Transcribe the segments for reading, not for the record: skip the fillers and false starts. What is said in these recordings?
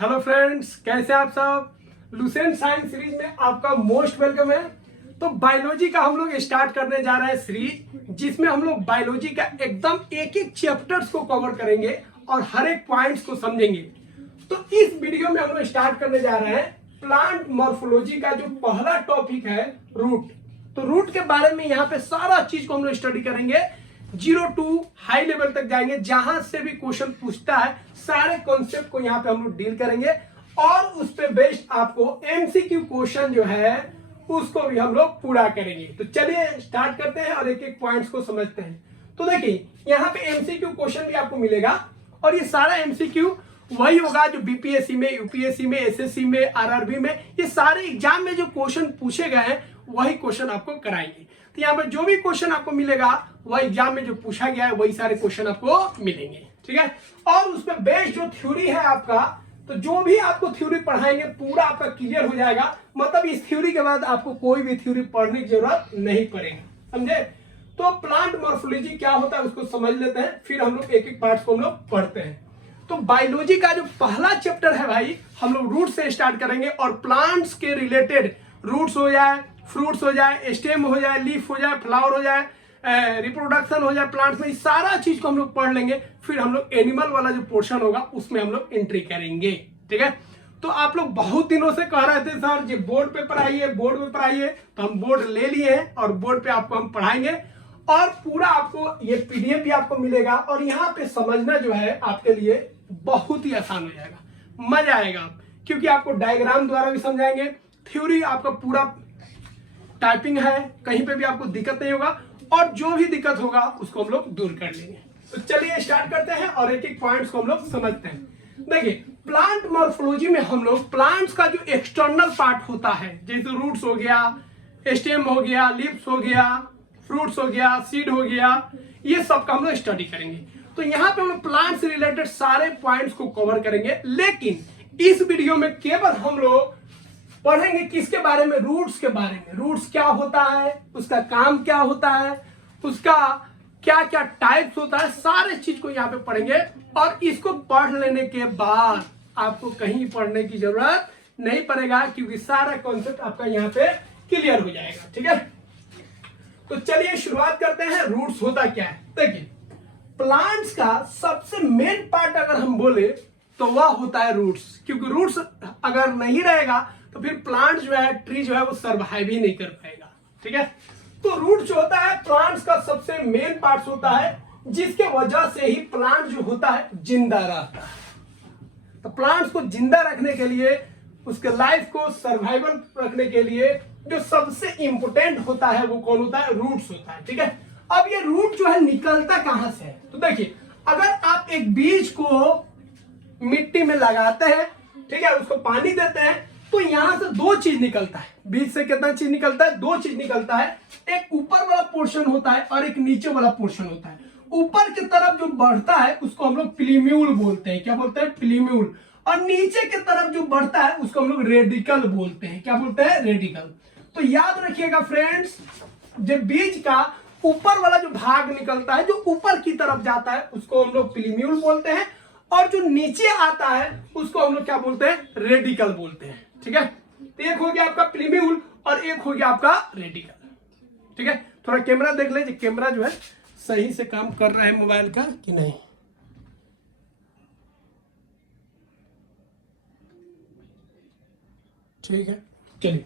Hello friends, कैसे आप सब। लुसेंट साइंस सीरीज में आपका मोस्ट वेलकम है। तो बायोलॉजी का हम लोग स्टार्ट करने जा रहे हैं सीरीज, जिसमें हम लोग बायोलॉजी का एकदम एक एक चैप्टर्स को कवर करेंगे और हर एक पॉइंट्स को समझेंगे। तो इस वीडियो में हम लोग स्टार्ट करने जा रहे हैं प्लांट मॉर्फोलॉजी का जो पहला टॉपिक है रूट। तो रूट के बारे में यहाँ पे सारा चीज को हम लोग स्टडी करेंगे, 0 to हाई लेवल तक जाएंगे। जहां से भी क्वेश्चन पूछता है सारे कॉन्सेप्ट को यहाँ पे हम लोग डील करेंगे और उस पे बेस्ड आपको एमसीक्यू क्वेश्चन जो है उसको भी हम लोग पूरा करेंगे। तो चलिए स्टार्ट करते हैं और एक एक पॉइंट्स को समझते हैं। तो देखिए यहाँ पे एमसीक्यू क्वेश्चन भी आपको मिलेगा और ये सारा एमसीक्यू वही होगा जो बीपीएससी में, यूपीएससी में, एसएससी में, आरआरबी में, ये सारे एग्जाम में जो क्वेश्चन पूछे गए हैं वही क्वेश्चन आपको कराएंगे। तो यहाँ पे जो भी क्वेश्चन आपको मिलेगा वह एग्जाम में जो पूछा गया है वही सारे क्वेश्चन आपको मिलेंगे, ठीक है। और उसमें बेस्ड जो थ्योरी है आपका, तो जो भी आपको थ्योरी पढ़ाएंगे पूरा आपका क्लियर हो जाएगा। मतलब इस थ्योरी के बाद आपको कोई भी थ्योरी पढ़ने की जरूरत नहीं पड़ेगी, समझे। तो प्लांट मॉर्फोलॉजी क्या होता है उसको समझ लेते हैं, फिर हम लोग एक एक पार्ट को हम लोग पढ़ते हैं। तो बायोलॉजी का जो पहला चैप्टर है भाई, हम लोग रूट से स्टार्ट करेंगे और प्लांट्स के रिलेटेड रूट्स हो जाए, फ्रूट्स हो जाए, स्टेम हो जाए, लीफ हो जाए, फ्लावर हो जाए, रिप्रोडक्शन हो जाए प्लांट्स में, सारा चीज को हम लोग पढ़ लेंगे। फिर हम लोग एनिमल वाला जो पोर्शन होगा उसमें हम लोग एंट्री करेंगे, ठीक है। तो आप लोग बहुत दिनों से कह रहे थे सर जी बोर्ड पेपर आइए, बोर्ड पेपर आइए, तो हम बोर्ड ले लिए हैं और बोर्ड पे आपको हम पढ़ाएंगे और पूरा आपको ये पीडीएफ भी आपको मिलेगा। और यहाँ पे समझना जो है आपके लिए बहुत ही आसान हो जाएगा, मजा आएगा, क्योंकि आपको डायग्राम द्वारा भी समझाएंगे। थ्योरी आपका पूरा टाइपिंग है, कहीं पे भी आपको दिक्कत नहीं होगा और जो भी दिक्कत होगा उसको हम लोग दूर कर लेंगे। तो चलिए स्टार्ट करते हैं और एक एक पॉइंट्स को हम लोग समझते हैं। देखिए प्लांट मॉर्फोलॉजी में हम लोग प्लांट्स का जो एक्सटर्नल पार्ट होता है, जैसे रूट्स हो गया, स्टेम हो गया, लीव्स हो गया, फ्रूट्स हो गया, सीड हो गया, ये सब का हम लोग स्टडी करेंगे। तो यहाँ पे हम लोग प्लांट से रिलेटेड सारे पॉइंट्स को कवर करेंगे, लेकिन इस वीडियो में केवल हम लोग पढ़ेंगे किसके बारे में, रूट्स के बारे में। रूट्स क्या होता है, उसका काम क्या होता है, उसका क्या क्या टाइप्स होता है, सारे चीज को यहाँ पे पढ़ेंगे। और इसको पढ़ लेने के बाद आपको कहीं पढ़ने की जरूरत नहीं पड़ेगा, क्योंकि सारा कॉन्सेप्ट आपका यहाँ पे क्लियर हो जाएगा, ठीक है। तो चलिए शुरुआत करते हैं, रूट्स होता क्या है। देखिए प्लांट्स का सबसे मेन पार्ट अगर हम बोले तो वह होता है रूट्स, क्योंकि रूट्स अगर नहीं रहेगा तो फिर प्लांट जो है, ट्री जो है वो सर्वाइव ही नहीं कर पाएगा, ठीक है। तो रूट जो होता है प्लांट्स का सबसे मेन पार्ट होता है, जिसके वजह से ही प्लांट जो होता है जिंदा रहता है। तो प्लांट्स को जिंदा रखने के लिए, उसके लाइफ को सर्वाइवल रखने के लिए जो सबसे इंपोर्टेंट होता है वो कौन होता है, रूट्स होता है, ठीक है। अब ये रूट जो है निकलता कहां से है, तो देखिए अगर आप एक बीज को मिट्टी में लगाते हैं, ठीक है, उसको पानी देते हैं, तो यहां से दो चीज निकलता है। बीज से कितना चीज निकलता है, दो चीज निकलता है। एक ऊपर वाला पोर्शन होता है और एक नीचे वाला पोर्शन होता है। ऊपर की तरफ जो बढ़ता है उसको हम लोग प्लीम्यूल बोलते हैं, क्या बोलते हैं, प्लीम्यूल। और नीचे की तरफ जो बढ़ता है उसको हम लोग रेडिकल बोलते हैं, क्या बोलते हैं, रेडिकल। तो याद रखिएगा फ्रेंड्स, जब बीज का ऊपर वाला जो भाग निकलता है, जो ऊपर की तरफ जाता है, उसको हम लोग प्लीम्यूल बोलते हैं, और जो नीचे आता है उसको हम लोग क्या बोलते हैं, रेडिकल बोलते हैं, ठीक है। तो एक हो गया आपका प्लीम्यूल और एक हो गया आपका रेडिकल, ठीक है। थोड़ा कैमरा देख लीजिए, कैमरा जो है सही से काम कर रहा है मोबाइल का कि नहीं। ठीक है, चलिए।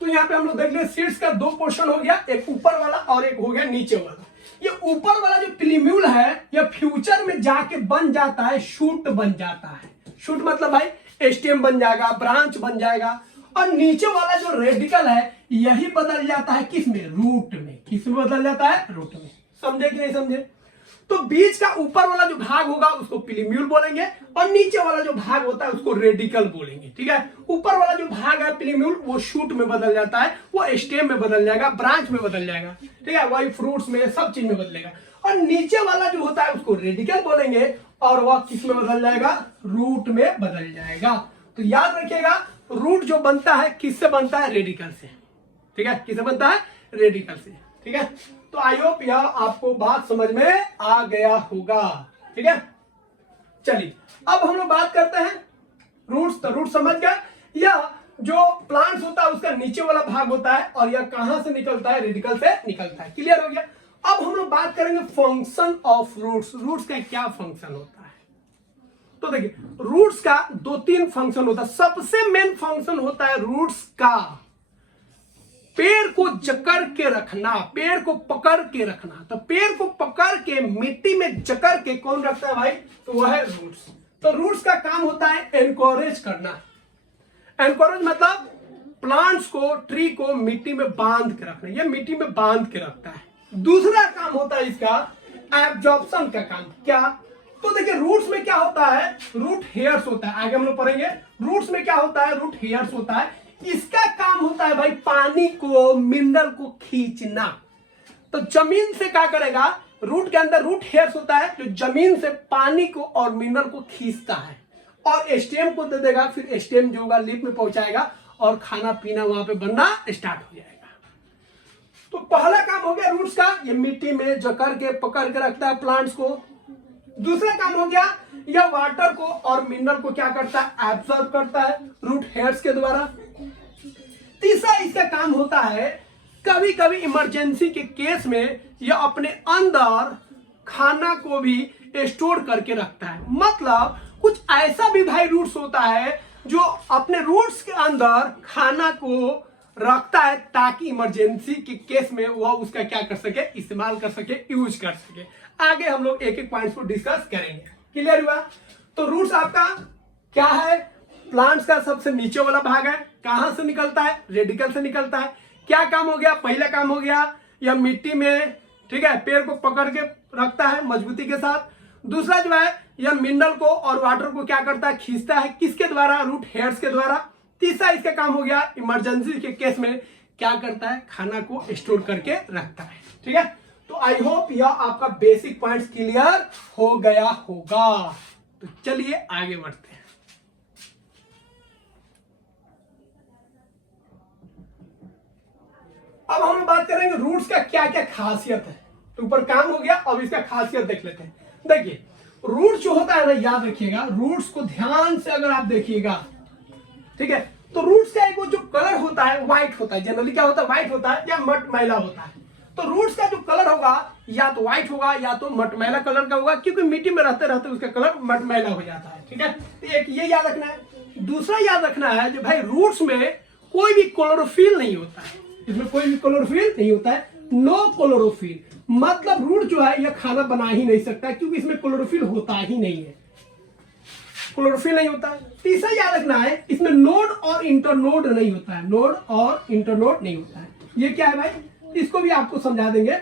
तो यहाँ पे हम लोग देख ले, सीड्स का दो पोर्शन हो गया, एक ऊपर वाला और एक हो गया नीचे वाला। ये ऊपर वाला जो प्लीम्यूल है ये फ्यूचर में जाके बन जाता है, शूट बन जाता है। शूट मतलब भाई स्टेम बन जाएगा, ब्रांच बन जाएगा। और नीचे वाला जो रेडिकल है यही बदल जाता है किस में, रूट में। किस में बदल जाता है, रूट में। समझे कि नहीं समझे। तो बीज का ऊपर वाला जो भाग होगा उसको प्लीम्यूल बोलेंगे और नीचे वाला जो भाग होता है उसको रेडिकल बोलेंगे, ठीक है। ऊपर वाला जो भाग है प्लीम्यूल वो शूट में बदल जाता है, वो स्टेम में बदल जाएगा, ब्रांच में बदल जाएगा, ठीक है, वही फ्रूट्स में, सब चीज में बदलेगा। और नीचे वाला जो होता है उसको रेडिकल बोलेंगे और वह किस में बदल जाएगा, रूट में बदल जाएगा। तो याद रखिएगा रूट जो बनता है किससे बनता है, रेडिकल से, ठीक है। किससे बनता है, रेडिकल से, ठीक है। तो आई होप यह आपको बात समझ में आ गया होगा, ठीक है। चलिए अब हम लोग बात करते हैं रूट्स। तो रूट समझ गए, या जो प्लांट्स होता है उसका नीचे वाला भाग होता है और यह कहां से निकलता है, रेडिकल से निकलता है। क्लियर हो गया। अब हम लोग बात करेंगे फंक्शन ऑफ रूट्स। रूट्स का क्या फंक्शन होता है। तो देखिए रूट्स का 2-3 फंक्शन होता है। सबसे मेन फंक्शन होता है रूट्स का पेड़ को जकड़ के रखना, पेड़ को पकड़ के रखना। तो पेड़ को पकड़ के मिट्टी में जकड़ के कौन रखता है भाई, तो वह है रूट्स। तो रूट्स का काम होता है एनकरेज करना। एनकरेज मतलब प्लांट्स को, ट्री को मिट्टी में बांध के रखना, यह मिट्टी में बांध के रखता है। दूसरा काम होता है इसका एब्जॉर्प्शन का काम। क्या, तो देखिए रूट्स में क्या होता है, रूट हेयर्स होता है। आगे हम लोग पढ़ेंगे रूट्स में क्या होता है, रूट हेयर्स होता है। इसका काम होता है भाई पानी को, मिनरल को खींचना। तो जमीन से क्या करेगा, रूट के अंदर रूट हेयर्स होता है जो जमीन से पानी को और मिनरल को खींचता है और स्टेम को दे देगा। फिर स्टेम जो होगा लीफ में पहुंचाएगा और खाना पीना वहां पे बनना स्टार्ट हो जाएगा। तो पहला काम हो गया रूट्स का, ये मिट्टी में जकड़ के पकड़ के रखता है प्लांट्स को। दूसरा काम हो गया यह वाटर को और मिनरल को क्या करता है, एब्सॉर्ब करता है रूट हेयर्स के द्वारा। तीसरा इसका काम होता है कभी कभी इमरजेंसी के केस में यह अपने अंदर खाना को भी स्टोर करके रखता है। मतलब कुछ ऐसा भी भाई रूट्स होता है जो अपने रूट्स के अंदर खाना को रखता है ताकि इमरजेंसी के केस में वह उसका क्या कर सके, इस्तेमाल कर सके, यूज कर सके। आगे हम लोग एक एक पॉइंट्स को डिस्कस करेंगे। क्लियर हुआ। तो रूट्स आपका क्या है, प्लांट्स का सबसे नीचे वाला भाग है। कहां से निकलता है, रेडिकल से निकलता है। क्या काम हो गया, पहला काम हो गया यह मिट्टी में, ठीक है, पेड़ को पकड़ के रखता है मजबूती के साथ। दूसरा जो है यह मिनरल को और वाटर को क्या करता है, खींचता है। किसके द्वारा, रूट हेयर्स के द्वारा। तीसरा इसका काम हो गया इमरजेंसी के केस में क्या करता है, खाना को स्टोर करके रखता है। ठीक है, तो आई होप यह आपका बेसिक पॉइंट्स क्लियर हो गया होगा। तो चलिए आगे बढ़ते हैं। अब हम बात करेंगे रूट्स का क्या क्या खासियत है। तो ऊपर काम हो गया, अब इसका खासियत देख लेते हैं। देखिए रूट जो होता है ना, याद रखिएगा रूट्स को ध्यान से अगर आप देखिएगा, ठीक है, तो रूट्स का एक वो जो कलर होता है व्हाइट होता है। जनरली क्या होता है, व्हाइट होता है या मटमैला होता है। तो रूट्स का जो कलर होगा या तो व्हाइट होगा या तो मटमैला कलर का होगा, क्योंकि मिट्टी में रहते रहते उसका कलर मटमैला हो जाता है। ठीक है, तो एक ये याद रखना है। दूसरा याद रखना है कि भाई रूट्स में कोई भी क्लोरोफिल नहीं होता है। इसमें कोई भी क्लोरोफिल नहीं होता है, नो क्लोरोफिल। मतलब रूट जो है यह खाना बना ही नहीं सकता क्योंकि इसमें क्लोरोफिल होता ही नहीं है, क्लोरोफिल नहीं होता है। तीसरा याद रखना है इसमें नोड और इंटरनोड नहीं होता है, नोड और इंटरनोड नहीं होता है। ये क्या है भाई, इसको भी आपको समझा देंगे।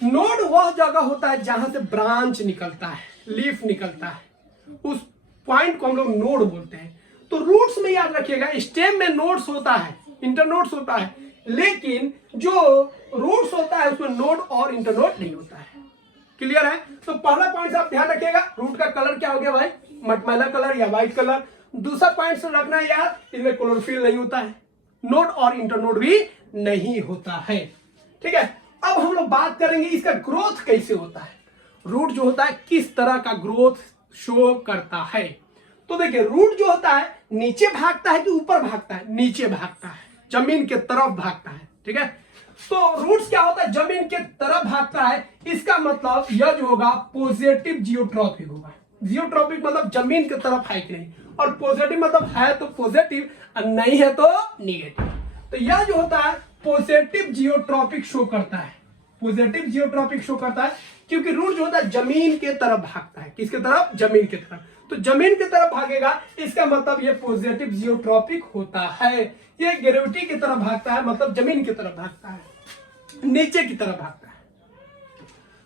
नोड वह जगह होता है जहां से ब्रांच निकलता है, लीफ निकलता है, उस पॉइंट को हम लोग नोड बोलते हैं। तो रूट्स में याद रखिएगा स्टेम में नोड्स होता है, इंटरनोड्स होता है, लेकिन जो रूट्स होता है उसमें नोड और इंटरनोड नहीं होता है। क्लियर है। तो पहला पॉइंट आप ध्यान रखिएगा, रूट का कलर क्या हो गया भाई, मटमैला कलर या व्हाइट कलर। दूसरा पॉइंट से रखना है यार, इसमें क्लोरोफिल नहीं होता है, नोड और इंटरनोड भी नहीं होता है। ठीक है, अब हम लोग बात करेंगे इसका ग्रोथ कैसे होता है। रूट जो होता है किस तरह का ग्रोथ शो करता है। तो देखिए रूट जो होता है नीचे भागता है कि ऊपर भागता है, नीचे भागता है, जमीन के तरफ भागता है। ठीक है, तो रूट्स क्या होता है, जमीन के तरफ भागता है। इसका मतलब यह जो होगा पॉजिटिव जियोट्रॉपिक होगा। जियोट्रॉपिक मतलब जमीन की तरफ है कि नहीं, और पॉजिटिव मतलब है तो पॉजिटिव और नहीं है तो निगेटिव। तो यह जो होता है पॉजिटिव जियोट्रॉपिक शो करता है, पॉजिटिव जियोट्रॉपिक शो करता है क्योंकि रूट जो होता है जमीन के तरफ भागता है। किसके तरफ, जमीन के तरफ। तो जमीन की तरफ भागेगा, इसका मतलब ये पॉजिटिव जियोट्रॉपिक होता है। ये ग्रेविटी की तरफ भागता है, मतलब जमीन की तरफ भागता है, नीचे की तरफ भागता है।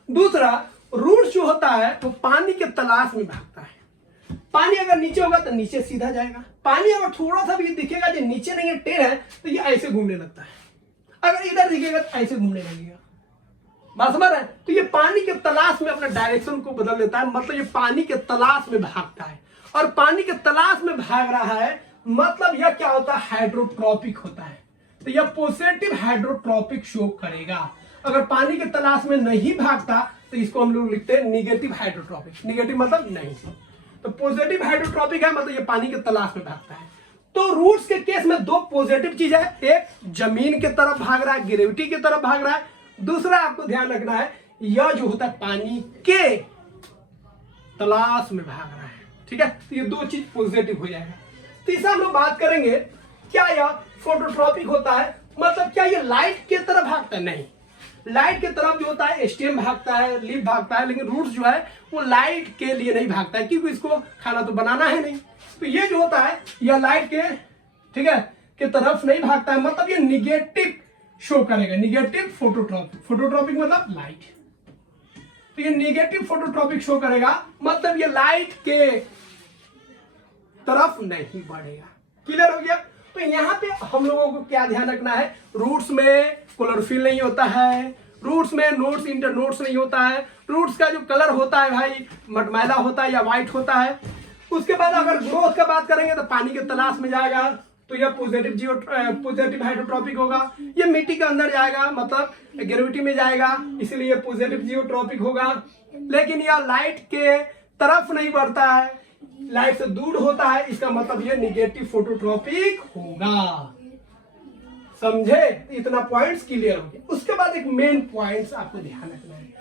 दूसरा रूट जो होता है वो पानी के तलाश में भागता है। पानी अगर नीचे होगा तो नीचे सीधा जाएगा, पानी अगर थोड़ा सा भी दिखेगा जो नीचे नहीं है, टेढ़ है, तो ये ऐसे घूमने लगता है। अगर इधर दिखेगा तो ऐसे घूमने लगेगा। बात समझ रहे हैं। तो ये पानी के तलाश में अपना डायरेक्शन को बदल देता है, मतलब ये पानी के तलाश में भागता है। और पानी के तलाश में भाग रहा है मतलब यह क्या होता है, हाइड्रोट्रॉपिक होता है। तो यह पॉजिटिव हाइड्रोट्रॉपिक शो करेगा। अगर पानी के तलाश में नहीं भागता तो इसको हम लोग लिखते हैं निगेटिव हाइड्रोट्रॉपिक। निगेटिव मतलब नहीं। तो पॉजिटिव हाइड्रोट्रॉपिक है, मतलब ये पानी के तलाश में भागता है। तो रूट्स के केस में दो पॉजिटिव चीज है, एक जमीन की तरफ भाग रहा है, ग्रेविटी की तरफ भाग रहा है, दूसरा आपको ध्यान रखना है यह जो होता है पानी के तलाश में भाग रहा है, ठीक है। तो ये दो चीज पॉजिटिव हो जाएगा। तीसरा हम लोग बात करेंगे क्या यह फोटोट्रॉपिक होता है, मतलब क्या ये लाइट की तरफ भागता है? नहीं, लाइट की तरफ जो होता है स्टेम भागता है, लीफ भागता है, लेकिन रूट्स जो है वो लाइट के लिए नहीं भागता है, क्योंकि इसको खाना तो बनाना है नहीं। तो ये जो होता है यह लाइट के, ठीक है, के तरफ नहीं भागता है, मतलब ये निगेटिव शो करेगा, निगेटिव फोटोट्रॉपिक। फोटोट्रॉपिक मतलब लाइट, तो ये निगेटिव फोटोट्रॉपिक शो करेगा, मतलब ये लाइट के तरफ नहीं बढ़ेगा। क्लियर हो गया? तो यहाँ पे हम लोगों को क्या ध्यान रखना है, रूट्स में क्लोरोफिल नहीं होता है, रूट्स में नोड्स इंटरनोड्स नहीं होता है, रूट्स का जो कलर होता है भाई मटमैला होता है या व्हाइट होता है। उसके बाद अगर ग्रोथ का बात करेंगे तो पानी के तलाश में जाएगा, तो यह पॉजिटिव हाइड्रोट्रॉपिक होगा। ये मिट्टी के अंदर जाएगा, मतलब ग्रेविटी में जाएगा, इसलिए पॉजिटिव जियोट्रॉपिक होगा। लेकिन यह लाइट के तरफ नहीं बढ़ता है, लाइट से दूर होता है, इसका मतलब यह निगेटिव फोटोट्रॉपिक होगा। समझे? इतना पॉइंट्स क्लियर हो गए। उसके बाद एक मेन पॉइंट्स आपको ध्यान रखना है।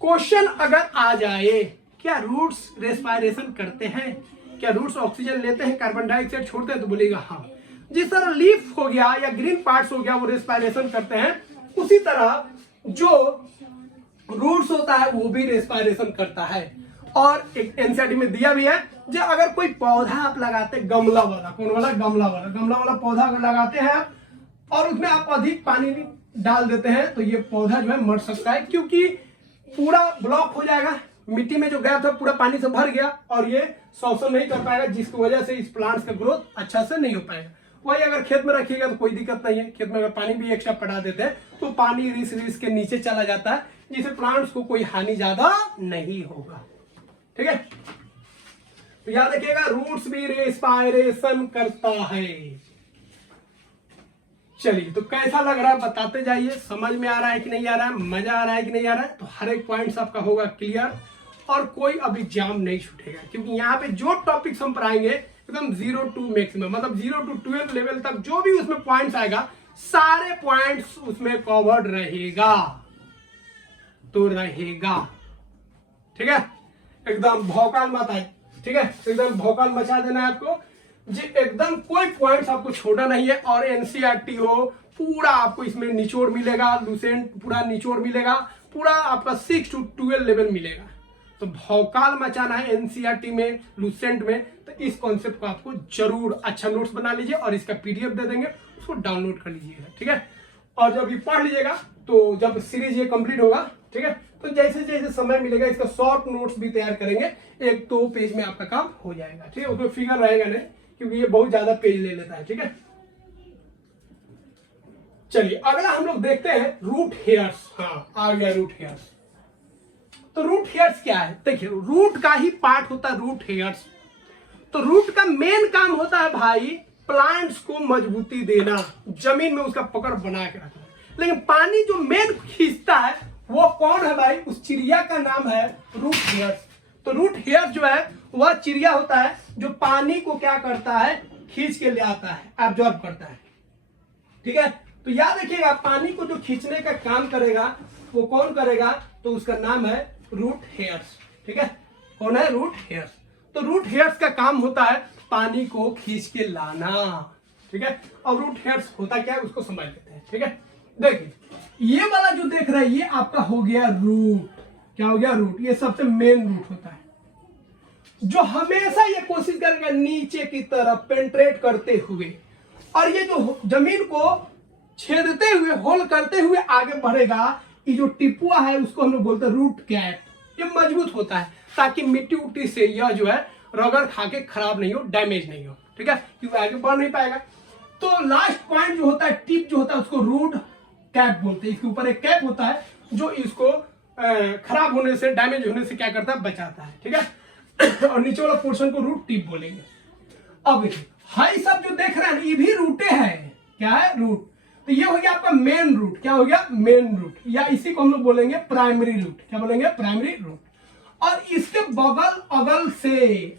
क्वेश्चन अगर आ जाए, क्या रूट्स रेस्पायरेशन करते हैं? क्या रूट्स ऑक्सीजन लेते हैं, कार्बन डाइऑक्साइड छोड़ते हैं? तो बोलेगा हाँ। जिस तरह लीफ हो गया या ग्रीन पार्ट्स हो गया वो रेस्पायरेशन करते हैं, उसी तरह जो रूट्स होता है वो भी रेस्पायरेशन करता है। और एक एनसीईआरटी में दिया भी है, जो अगर कोई पौधा आप लगाते हैं, गमला वाला, कौन वाला? गमला वाला पौधा अगर लगाते हैं आप और उसमें आप अधिक पानी डाल देते हैं, तो ये पौधा जो है मर सकता है, क्योंकि पूरा ब्लॉक हो जाएगा, मिट्टी में जो गैप था पूरा पानी से भर गया और ये शोषण नहीं कर पाएगा, जिसकी वजह से इस प्लांट्स का ग्रोथ अच्छा से नहीं हो पाएगा। वही अगर खेत में रखिएगा तो कोई दिक्कत नहीं है, खेत में अगर पानी भी एक्स्ट्रा पटा देते हैं तो पानी रिस के नीचे चला जाता है, जिससे प्लांट्स को कोई हानि ज्यादा नहीं होगा। ठीक है, तो याद रखिएगा रूट्स भी रेस्पायरेशन करता है। चलिए, तो कैसा लग रहा है बताते जाइए, समझ में आ रहा है कि नहीं आ रहा है, मजा आ रहा है कि नहीं आ रहा है? तो हर एक पॉइंट्स आपका होगा क्लियर और कोई अब एग्जाम नहीं छूटेगा, क्योंकि यहाँ पे जो टॉपिक्स हम पढ़ाएंगे एकदम 0 to मैक्सिमम, मतलब 0 to 12 लेवल तक जो भी उसमें पॉइंट्स आएगा सारे पॉइंट्स उसमें कवर्ड रहेगा, तो रहेगा। ठीक है, एकदम भौकाल मत आए, ठीक है, एकदम भौकाल मचा देना है आपको जी, एकदम कोई पॉइंट्स आपको छोटा नहीं है। और एनसीईआरटी हो पूरा आपको इसमें निचोड़ मिलेगा, लूसेंट पूरा निचोड़ मिलेगा, पूरा आपका 6 to 12 लेवल मिलेगा। तो भौकाल मचाना है एनसीईआरटी में, लूसेंट में, तो इस कॉन्सेप्ट को आपको जरूर अच्छा नोट्स बना लीजिए और इसका पीडीएफ दे देंगे, उसको डाउनलोड कर लीजिएगा। ठीक है, और जब ये पढ़ लीजिएगा तो जब सीरीज ये कंप्लीट होगा, ठीक है, तो जैसे जैसे समय मिलेगा इसका शॉर्ट नोट्स भी तैयार करेंगे, 1-2 पेज में आपका काम हो जाएगा। ठीक है, उसमें फिगर रहेगा नहीं, क्योंकि ये बहुत ज्यादा पेज ले लेता है। ठीक है, चलिए अगला हम लोग देखते हैं रूट हेयर्स। हाँ, आ गया रूट हेयर्स। तो रूट हेयर्स क्या है? देखिए, रूट का ही पार्ट होता है रूट हेयर्स। तो रूट का मेन काम होता है भाई प्लांट्स को मजबूती देना, जमीन में उसका पकड़ बना के रखना। लेकिन पानी जो मेन खींचता है वो कौन है भाई? उस चिड़िया का नाम है रूट हेयर्स। तो रूट हेयर जो है वह चिड़िया होता है जो पानी को क्या करता है, खींच के ले आता है, एब्जॉर्ब करता है। ठीक है, तो याद रखिएगा पानी को जो खींचने का काम करेगा वो कौन करेगा? तो उसका नाम है रूट हेयर्स। ठीक है, कौन है? Root hairs. तो रूट हेयर्स का काम होता है पानी को खींच के लाना। ठीक है, और रूट हेयर्स होता क्या है उसको समझ लेते हैं। ठीक है, देखिए ये वाला जो देख रहे हैं ये आपका हो गया रूट। क्या हो गया? रूट। ये सबसे मेन रूट होता है जो हमेशा ये कोशिश करेगा नीचे की तरफ पेंट्रेट करते हुए, और ये जो जमीन को छेदते हुए, होल करते हुए आगे बढ़ेगा। ये जो टिपुआ है उसको हम लोग बोलते हैं रूट कैप। ये मजबूत होता है ताकि मिट्टी उट्टी से यह जो है रगड़ खा के खराब नहीं हो, डैमेज नहीं हो। ठीक है, क्योंकि आगे बढ़ नहीं पाएगा। तो लास्ट पॉइंट जो होता है, टिप जो होता है, उसको रूट कैप बोलते हैं। इसके ऊपर एक कैप होता है जो इसको खराब होने से, डैमेज होने से क्या करता है? बचाता है। ठीक है, और नीचे वाला पोर्शन को रूट टिप बोलेंगे। अब हाई सब जो देख रहे हैं ये भी रूटे हैं। क्या है? रूट। तो ये हो गया आपका मेन रूट। क्या हो गया? मेन रूट, या इसी को हम लोग बोलेंगे प्राइमरी रूट। क्या बोलेंगे? Primary root. और इसके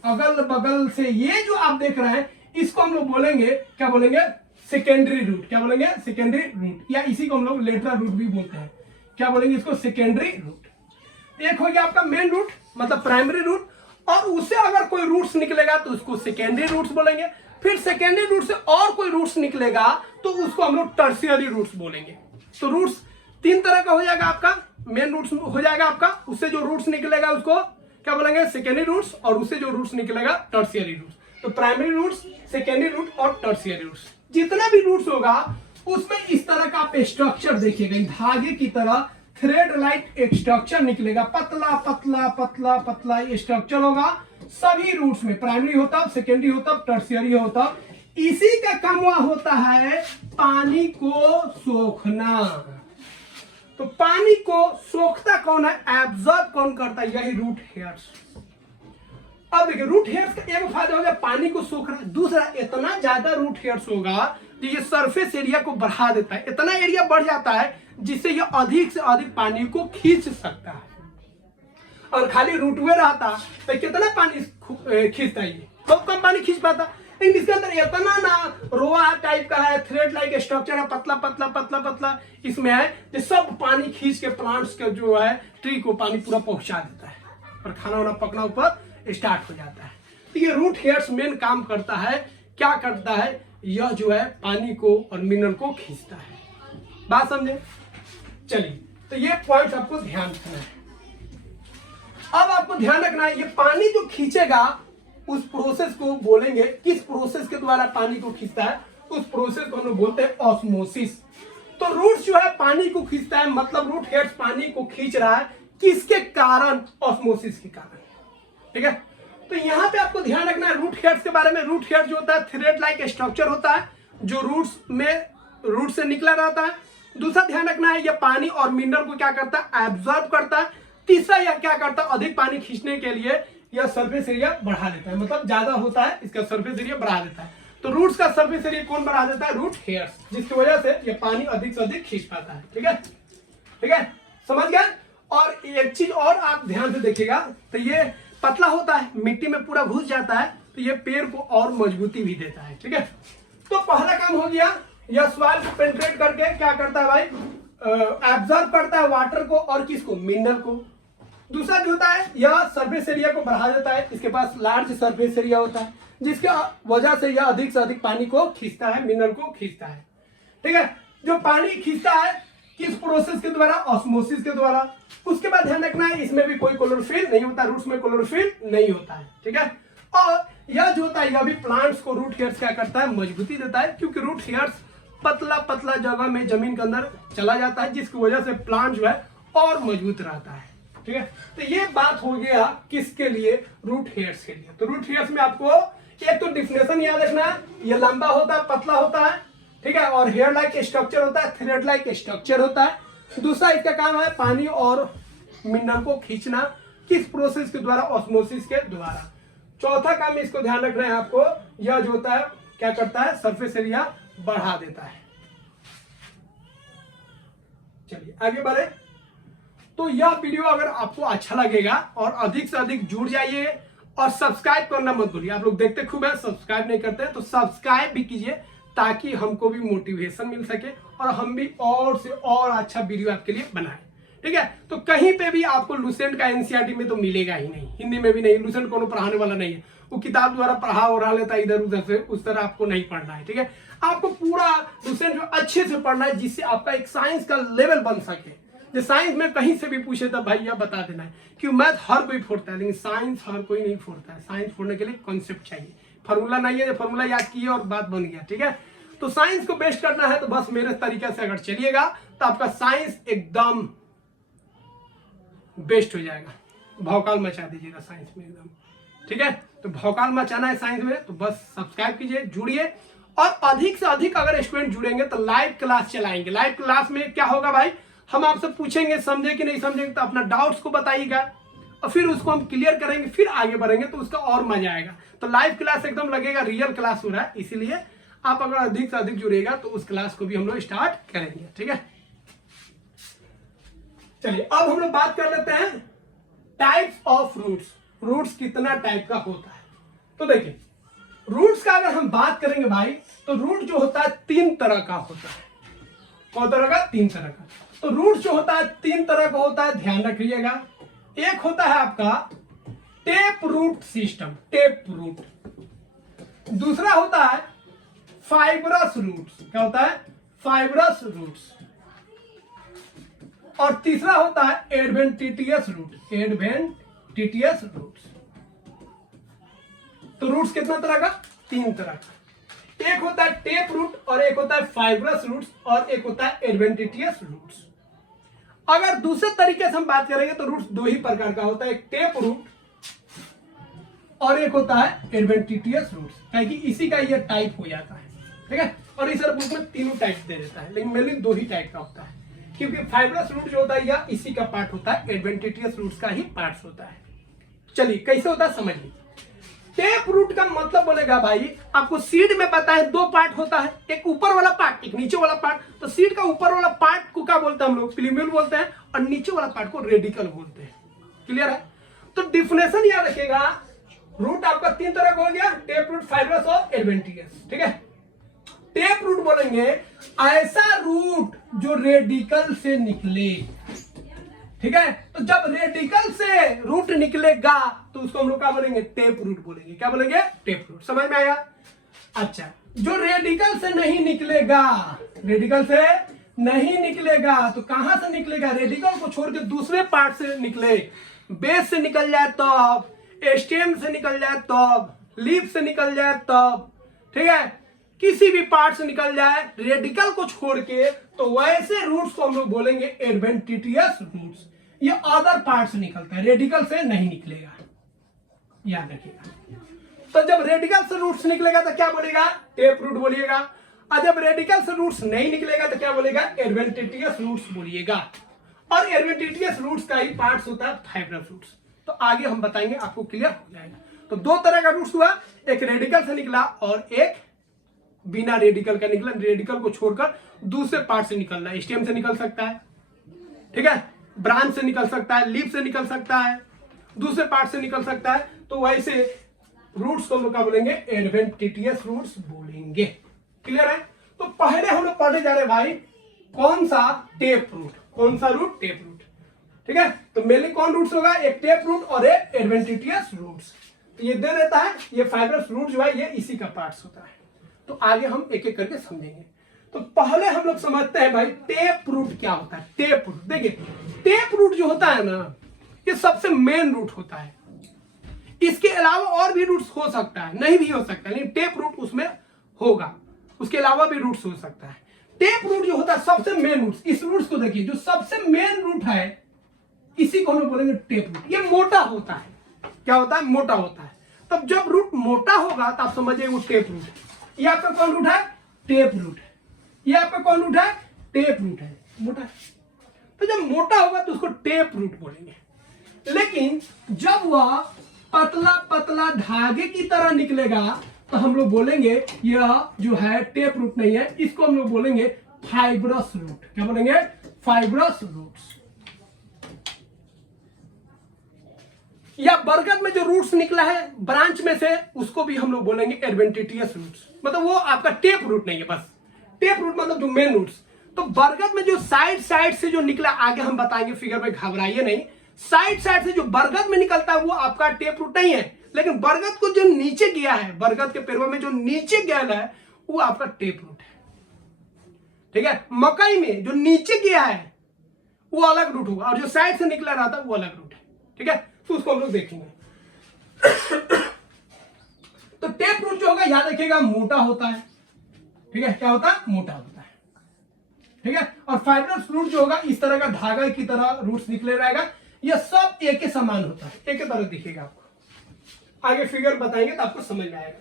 अगल बगल से ये जो आप देख रहे हैं इसको हम लोग बोलेंगे, क्या बोलेंगे, सेकेंडरी रूट। क्या बोलेंगे, सेकेंडरी रूट, या इसी को हम लोग लेटरल रूट भी बोलते हैं। क्या बोलेंगे इसको, सेकेंडरी रूट। एक हो गया आपका मेन रूट मतलब प्राइमरी रूट, और उससे अगर कोई रूट्स निकलेगा तो उसको सेकेंडरी रूट्स बोलेंगे। फिर सेकेंडरी रूट से और कोई रूट्स निकलेगा तो उसको हम लोग टर्शियरी रूट्स बोलेंगे। तो रूट्स तीन तरह का हो जाएगा आपका, मेन रूट्स हो जाएगा आपका, उससे जो रूट्स निकलेगा उसको क्या बोलेंगे, सेकेंडरी रूट्स, और उससे जो रूट्स निकलेगा टर्शियरी रूट्स। तो प्राइमरी रूट्स, सेकेंडरी रूट और टर्शियरी रूट्स, जितना भी रूट्स होगा उसमें इस तरह का आप स्ट्रक्चर देखिएगा, धागे की तरह थ्रेड लाइक एक स्ट्रक्चर निकलेगा, पतला पतला पतला पतला ये स्ट्रक्चर होगा सभी रूट्स में। प्राइमरी होता, सेकेंडरी होता, टर्शियरी होता। इसी का काम होता है पानी को सोखना। तो पानी को सोखता कौन है, एब्जॉर्ब कौन करता है, यही रूट हेयर्स। अब देखिए रूट हेयर्स का एक फायदा हो गया पानी को सोख रहा है, दूसरा इतना ज्यादा रूट हेयर्स होगा कि ये सरफेस एरिया को बढ़ा देता है, इतना एरिया बढ़ जाता है जिससे ये अधिक से अधिक पानी को खींच सकता है। और खाली रूट में रहता तो कितना पानी खींचता है, ये बहुत कम पानी खींच पाता। लेकिन इसके अंदर इतना ना रोआ टाइप का है, थ्रेड लाइक स्ट्रक्चर है, पतला पतला पतला पतला इसमें है कि सब पानी खींच के प्लांट्स के जो है ट्री को पानी पूरा पहुंचा देता है और खाना वाना पकना ऊपर स्टार्ट हो जाता है। तो ये रूट हेयर्स मेन काम करता है, क्या करता है, यह जो है पानी को और मिनरल को खींचता है। बात समझे, चलिए तो ये पॉइंट आपको ध्यान रखना है। अब आपको ध्यान रखना है ये पानी जो खींचेगा उस प्रोसेस को बोलेंगे, किस प्रोसेस के द्वारा पानी को खींचता है, उस प्रोसेस को हम लोग बोलते हैं ऑस्मोसिस। तो रूट जो है पानी को खींचता है, मतलब रूट हेयर्स पानी को खींच रहा है, किसके कारण, ऑस्मोसिस के कारण। ठीक है, तो यहां पे आपको ध्यान रखना है रूट हेयर्स के बारे में। रूट हेयर जो होता है थ्रेड लाइक स्ट्रक्चर होता है जो रूट्स में रूट से निकला रहता है। दूसरा ध्यान रखना है यह पानी और मिनरल को क्या करता है, एब्जॉर्ब करता है। तीसरा यह क्या करता है, अधिक पानी खींचने के लिए यह सरफेस एरिया बढ़ा देता है, मतलब ज्यादा होता है इसका सरफेस एरिया बढ़ा देता है। तो रूट्स का सरफेस एरिया कौन बढ़ा देता है, रूट हेयर्स, जिसकी वजह से यह पानी अधिक से अधिक खींच पाता है। ठीक है, ठीक है, समझ गया। और एक चीज और आप ध्यान से देखिएगा, तो ये पतला होता है, मिट्टी में पूरा घुस जाता है, तो ये पेड़ को और मजबूती भी देता है। ठीक है, तो पहला काम हो गया, यह सॉइल को पेनिट्रेट करके क्या करता है भाई, एब्जॉर्ब करता है वाटर को और किसको, मिनरल को। दूसरा जो होता है यह सरफेस एरिया को बढ़ा देता है, इसके पास लार्ज सरफेस एरिया होता है जिसके वजह से यह अधिक से अधिक पानी को खींचता है, मिनरल को खींचता है। ठीक है, जो पानी खींचता है किस प्रोसेस के द्वारा, ऑस्मोसिस के द्वारा। उसके बाद ध्यान रखना है इसमें भी कोई क्लोरोफिल नहीं होता, रूट्स में क्लोरोफिल नहीं होता है। ठीक है, और यह जो होता है यह भी प्लांट्स को रूट हेयर्स क्या करता है, मजबूती देता है, क्योंकि रूट हेयर्स पतला पतला जगह में जमीन के अंदर चला जाता है जिसकी वजह से प्लांट जो है और मजबूत रहता है। ठीक है, तो ये बात हो गया किसके लिए, रूट हेयर्स के लिए। तो रूट हेयर्स में आपको एक तो डिफिनेशन याद रखना है, ये लंबा होता है, पतला होता है, ठीक है, और हेयर लाइक स्ट्रक्चर होता है, थ्रेड लाइक स्ट्रक्चर होता है। दूसरा इसका काम है पानी और मिनरल को खींचना, किस प्रोसेस के द्वारा, ऑस्मोसिस के द्वारा। चौथा काम इसको ध्यान रखना है आपको, यह जो होता है क्या करता है, सरफेस एरिया बढ़ा देता है। चलिए आगे बढ़े। तो यह वीडियो अगर आपको अच्छा लगेगा और अधिक से अधिक जुड़ जाइए और सब्सक्राइब करना मत भूलिए। आप लोग देखते खूब है, सब्सक्राइब नहीं करते हैं, तो सब्सक्राइब भी कीजिए ताकि हमको भी मोटिवेशन मिल सके और हम भी और से और अच्छा वीडियो आपके लिए बनाएं। ठीक है, तो कहीं पे भी आपको लुसेंट का एनसीईआरटी में तो मिलेगा ही नहीं, हिंदी में भी नहीं, लुसेंट कोनो पढ़ाने वाला नहीं है, वो किताब द्वारा पढ़ा लेता है इधर उधर से, उस तरह आपको नहीं पढ़ना है। ठीक है, आपको पूरा लुसेंट अच्छे से पढ़ना है जिससे आपका एक साइंस का लेवल बन सके। जो साइंस में कहीं से भी पूछे तो भाई यह बता देना है कि मैथ हर कोई फोड़ता है लेकिन साइंस हर कोई नहीं फोड़ता है। साइंस फोड़ने के लिए कॉन्सेप्ट चाहिए, फार्मूला नहीं है, फार्मूला याद किए और बात बन गया। ठीक है, तो साइंस को बेस्ट करना है तो बस मेरे तरीके से अगर चलिएगा तो आपका साइंस एकदम बेस्ट हो जाएगा। भौकाल मचा दीजिएगा साइंस में एकदम। ठीक है, तो भौकाल मचाना है साइंस में तो बस सब्सक्राइब कीजिए, जुड़िए, और अधिक से अधिक अगर स्टूडेंट जुड़ेंगे तो लाइव क्लास चलाएंगे। लाइव क्लास में क्या होगा भाई, हम आपसे पूछेंगे, समझे कि नहीं समझेंगे, तो अपना डाउट्स को बताइएगा और फिर उसको हम क्लियर करेंगे, फिर आगे बढ़ेंगे तो उसका और मजा आएगा। तो लाइव क्लास एकदम लगेगा रियल क्लास हो रहा है, इसीलिए आप अगर अधिक से अधिक जुड़ेगा तो उस क्लास को भी हम लोग स्टार्ट करेंगे। ठीक है, चलिए अब हम लोग बात कर लेते हैं टाइप्स ऑफ रूट्स, रूट्स कितना टाइप का होता है। तो देखिए रूट्स का अगर हम बात करेंगे भाई, तो रूट जो होता है 3 तरह का होता है। कौन तरह का? 3 तरह का। तो रूट जो होता है 3 तरह का होता है, ध्यान रखिएगा। एक होता है आपका tap root system, tap root. दूसरा होता है फाइब्रस रूट्स। क्या होता है? Fibrous roots. और तीसरा होता है एडवेंटिटियस रूट, एडवेंटिटियस रूट्स। तो रूट्स कितना तरह का? 3 तरह का। एक होता है टेप रूट, और एक होता है फाइब्रस रूट्स, और एक होता है एडवेंटिटियस रूट्स। अगर दूसरे तरीके से हम बात करेंगे तो रूट्स 2 ही प्रकार का होता है, एक टेप रूट और एक होता है एडवेंटिटियस रूट्स, क्योंकि इसी का ये टाइप हो जाता है। ठीक है, और इस बुक में 3 टाइप दे देता है, लेकिन मेनली 2 ही टाइप का होता है, क्योंकि फाइब्रस रूट जो होता है या इसी का पार्ट होता है, एडवेंटिटियस रूट्स का ही पार्ट होता है। चलिए कैसे होता है समझ लीजिए। टेप रूट का मतलब बोलेगा भाई, आपको सीड में पता है 2 पार्ट होता है, एक ऊपर वाला पार्ट, एक नीचे वाला पार्ट। तो सीड का ऊपर वाला पार्ट को क्या बोलते हैं हम लोग? प्रीम्यूल बोलते हैं, और नीचे वाला पार्ट को रेडिकल बोलते हैं। क्लियर है? तो डिफिनेशन याद रखिएगा, रूट आपका 3 तरह का हो गया, टेप रूट, फाइब्रस और एडवेंटिटियस। ठीक है, टेप रूट बोलेंगे ऐसा रूट जो रेडिकल से निकले। ठीक है, तो जब रेडिकल से रूट निकलेगा तो उसको हम लोग क्या बोलेंगे? टेप रूट बोलेंगे। क्या बोलेंगे? Tap root. समझ में आया? अच्छा, जो रेडिकल से नहीं निकलेगा, रेडिकल से नहीं निकलेगा तो कहां से निकलेगा? रेडिकल को छोड़ के दूसरे पार्ट से निकले, बेस से निकल जाए तब, स्टेम से निकल जाए तब, लीफ से निकल जाए तब, ठीक है, किसी भी पार्ट से निकल जाए रेडिकल को छोड़ के, तो वैसे रूट्स को हम लोग बोलेंगे एडवेंटिटियस रूट्स। ये अदर पार्ट से निकलता है, रेडिकल से नहीं निकलेगा, याद रखिएगा। तो जब रेडिकल से रूट्स निकलेगा तो क्या बोलेगा? टेप रूट बोलिएगा। और जब रेडिकल से रूट्स नहीं निकलेगा तो क्या बोलेगा? एडवेंटिटियस रूट्स बोलिएगा। और एडवेंटिटियस रूट्स का ही पार्ट होता है फाइब्रस रूट्स। तो आगे हम बताएंगे, आपको क्लियर हो जाएगा। तो 2 तरह का रूट्स हुआ, एक रेडिकल से निकला और एक बिना रेडिकल का निकला, रेडिकल को छोड़कर दूसरे पार्ट से निकलना है। स्टेम से निकल सकता है, ठीक है, ब्रांच से निकल सकता है, लीफ से निकल सकता है, दूसरे पार्ट से निकल सकता है। तो वैसे रूट्स को हम लोग क्या बोलेंगे? एडवेंटिटियस रूट्स बोलेंगे। क्लियर है? तो पहले हम लोग पढ़ने जा रहे हैं भाई, कौन सा? Tap root. कौन सा रूट? Tap root. ठीक है, तो मेनली कौन रूट्स होगा? एक टेप रूट और एक एडवेंटिटियस रूट्स। तो ये दे देता है, ये फाइब्रस रूट जो है ये इसी का पार्ट होता है। तो आगे हम एक एक करके समझेंगे। तो पहले हम लोग समझते हैं भाई टेप रूट क्या होता है। टेप रूट देखिए, टेप रूट जो होता है ना, ये सबसे मेन रूट होता है। इसके अलावा और भी रूट्स हो सकता है, नहीं भी हो सकता है, लेकिन टेप रूट उसमें होगा। उसके अलावा भी रूट्स हो सकता है। टेप रूट जो होता है सबसे मेन रूट, इस रूट्स को देखिए, जो सबसे मेन रूट है इसी को हम बोलेंगे टेप रूट। ये मोटा होता है। क्या होता है? मोटा होता है। तब जब रूट मोटा होगा तो आप समझिए वो टेप रूट है। ये आपका कौन रूट है? टेप रूट है। ये आपका कौन रूट है? टेप रूट है, मोटा है। तो जब मोटा होगा तो उसको टेप रूट बोलेंगे। लेकिन जब वह पतला पतला धागे की तरह निकलेगा तो हम लोग बोलेंगे यह जो है टेप रूट नहीं है, इसको हम लोग बोलेंगे फाइब्रस रूट। क्या बोलेंगे? Fibrous roots. या बरगद में जो रूट्स निकला है ब्रांच में से, उसको भी हम लोग बोलेंगे एडवेंटिटियस रूट्स। मतलब वो आपका टेप रूट नहीं है, बस टेप रूट मतलब जो मेन रूट्स। तो बरगद में जो साइड साइड से जो निकला, आगे हम बताएंगे फिगर में, घबराइए नहीं। साइड साइड से जो बरगद में निकलता है वो आपका टेप रूट नहीं है, लेकिन बरगद को जो नीचे गया है, बरगद के पेड़ों में जो नीचे गया है वो आपका टेप रूट है। ठीक है, मकई में जो नीचे गया है वो अलग रूट होगा, और जो साइड से निकला रहा था वो अलग रूट है। ठीक है, तो उसको हम लोग देखेंगे। तो टेप रूट जो होगा याद रखिएगा मोटा होता है। ठीक है, क्या होता है? मोटा होता है। ठीक है, और फाइब्रस रूट जो होगा इस तरह का धागा की तरह रूट्स निकले रहेगा। यह सब एक ही समान होता है, एक ही तरह दिखेगा आपको। आगे फिगर बताएंगे तो आपको समझ में आएगा।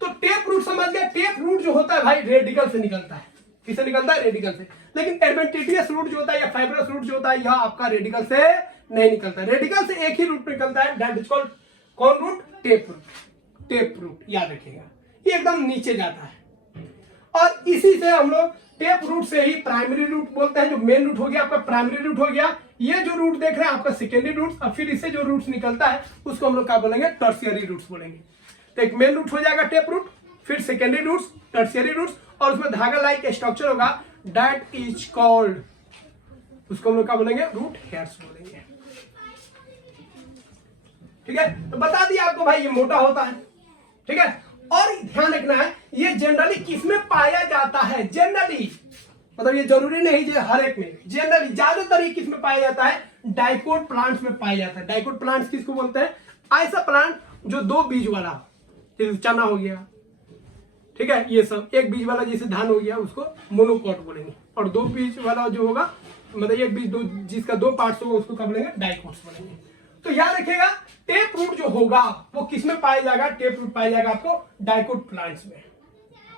तो टेप रूट समझ गए। टेप रूट जो होता है भाई रेडिकल से निकलता है। किससे निकलता है? रेडिकल से। लेकिन एडवेंटिटियस रूट जो होता है या फाइब्रस रूट जो होता है यह आपका रेडिकल से नहीं निकलता। रेडिकल से एक ही रूट निकलता है, दैट इज कॉल्ड कौन root? Tap root. Tap root याद रखिएगा, ये एकदम नीचे जाता है। और इसी से हम लोग टेप रूट से ही प्राइमरी रूट बोलते हैं, जो मेन रूट हो गया आपका प्राइमरी रूट हो गया, ये जो रूट देख रहे हैं आपका सेकेंडरी रूट, और फिर इससे जो रूट्स निकलता है उसको हम लोग क्या बोलेंगे, टर्शियरी रूट्स बोलेंगे। तो एक मेन रूट हो जाएगा टेप रूट, फिर सेकेंडरी रूट्स, टर्शियरी रूट्स, और उसमें धागा लाइक स्ट्रक्चर होगा, दैट इज कॉल्ड, उसको हम लोग क्या बोलेंगे, रूट हेयर्स बोलेंगे। ठीक है, तो बता दिया आपको भाई ये मोटा होता है। ठीक है, और ध्यान रखना है ये जनरली किसमें पाया जाता है, जनरली मतलब ये जरूरी नहीं है हर एक में, जनरली ज्यादातर ये किसमें पाया जाता है, डाइकोट प्लांट्स में पाया जाता है। डाइकोट प्लांट्स किसको बोलते हैं, ऐसा प्लांट जो दो बीज वाला, जैसे चना हो गया, ठीक है, ये सब एक बीज वाला जैसे धान हो गया उसको मोनोकोट बोलेंगे, और दो बीज वाला जो होगा मतलब एक बीज दो जिसका दो पार्ट्स होगा उसको क्या बोलेंगे, डाइकोट्स बोलेंगे। तो याद रखिएगा टेप रूट जो होगा वो किसमें पाया जाएगा, टेप रूट पाया जाएगा आपको डाइकोट प्लांट्स में।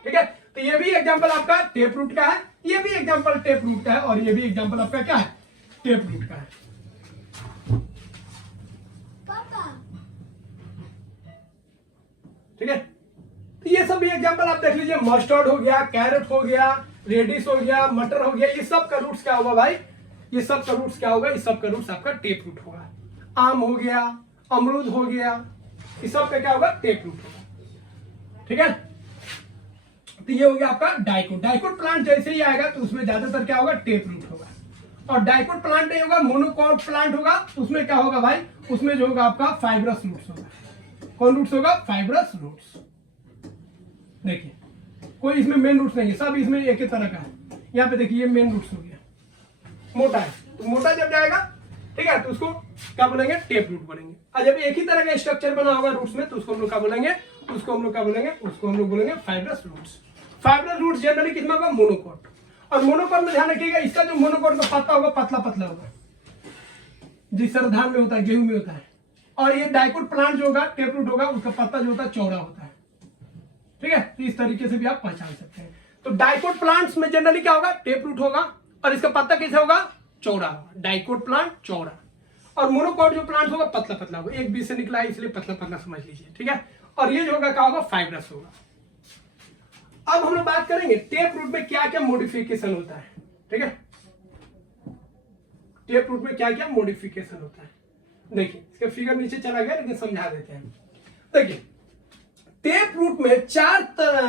ठीक है, तो ये भी एग्जांपल आपका टेप रूट का है, ये भी एग्जांपल टेप रूट का है, और ये भी एग्जांपल आपका क्या है, टेप रूट का है। ठीक है, तो ये सब भी एग्जांपल आप देख लीजिए, मस्टर्ड हो गया, कैरेट हो गया, रेडिस हो गया, मटर हो गया, ये सब का रूट्स क्या होगा भाई, ये सब का रूट्स क्या होगा, ये सब का रूट्स आपका टेप रूट होगा। आम हो गया, अमरूद हो गया, ये सब का क्या होगा, टेप रूट होगा। ठीक है, तो ये हो गया आपका डाइकोट। डाइकोट प्लांट जैसे ही आएगा तो उसमें ज्यादातर क्या होगा, टेप रूट होगा। और डाइकोट प्लांट नहीं होगा, मोनोकोट प्लांट होगा, उसमें क्या होगा भाई, उसमें जो होगा आपका फाइब्रस रूट्स होगा। कौन रूट्स होगा, फाइब्रस रूट्स। देखिए कोई इसमें मेन रूट्स नहीं है, सब इसमें एक ही तरह का है। यहाँ पे देखिए ये मेन रूट्स हो गया, मोटा है, तो मोटा जब जाएगा, ठीक है, तो उसको क्या बोलेंगे, टेप रूट बोलेंगे। और जब एक ही तरह का स्ट्रक्चर बना होगा रूट्स में तो उसको हम लोग क्या बोलेंगे, उसको हम लोग क्या बोलेंगे, उसको हम लोग बोलेंगे fibrous roots. Fibrous roots generally किसमें होगा, मोनोकोट। और मोनोकोट में ध्यान रखिएगा इसका जो मोनोकोट का पत्ता होगा पतला पतला होगा, जिस तरह धान में होता है, गेहूं में होता है। और ये डाइकोट प्लांट जो होगा, टेप रूट होगा, उसका पत्ता जो होता है चौड़ा होता है। ठीक है, तो इस तरीके से भी आप पहचान सकते हैं। तो डाइकोट प्लांट्स में जनरली क्या होगा, टेप रूट होगा, और इसका पत्ता कैसे होगा, चौड़ा होगा। डाइकोट प्लांट चौड़ा, और मोनोकोट जो प्लांट होगा पतला पतला होगा, एक बीज से निकला है इसलिए पतला पतला समझ लीजिए। ठीक है, और ये जो होगा क्या होगा, फाइब्रस होगा। अब हम लोग बात करेंगे टेप रूट में क्या क्या मॉडिफिकेशन होता है। ठीक है, टेप रूट में क्या क्या मॉडिफिकेशन होता है, देखिए इसका फिगर नीचे चला गया लेकिन समझा देते हैं। देखिए टेप रूट में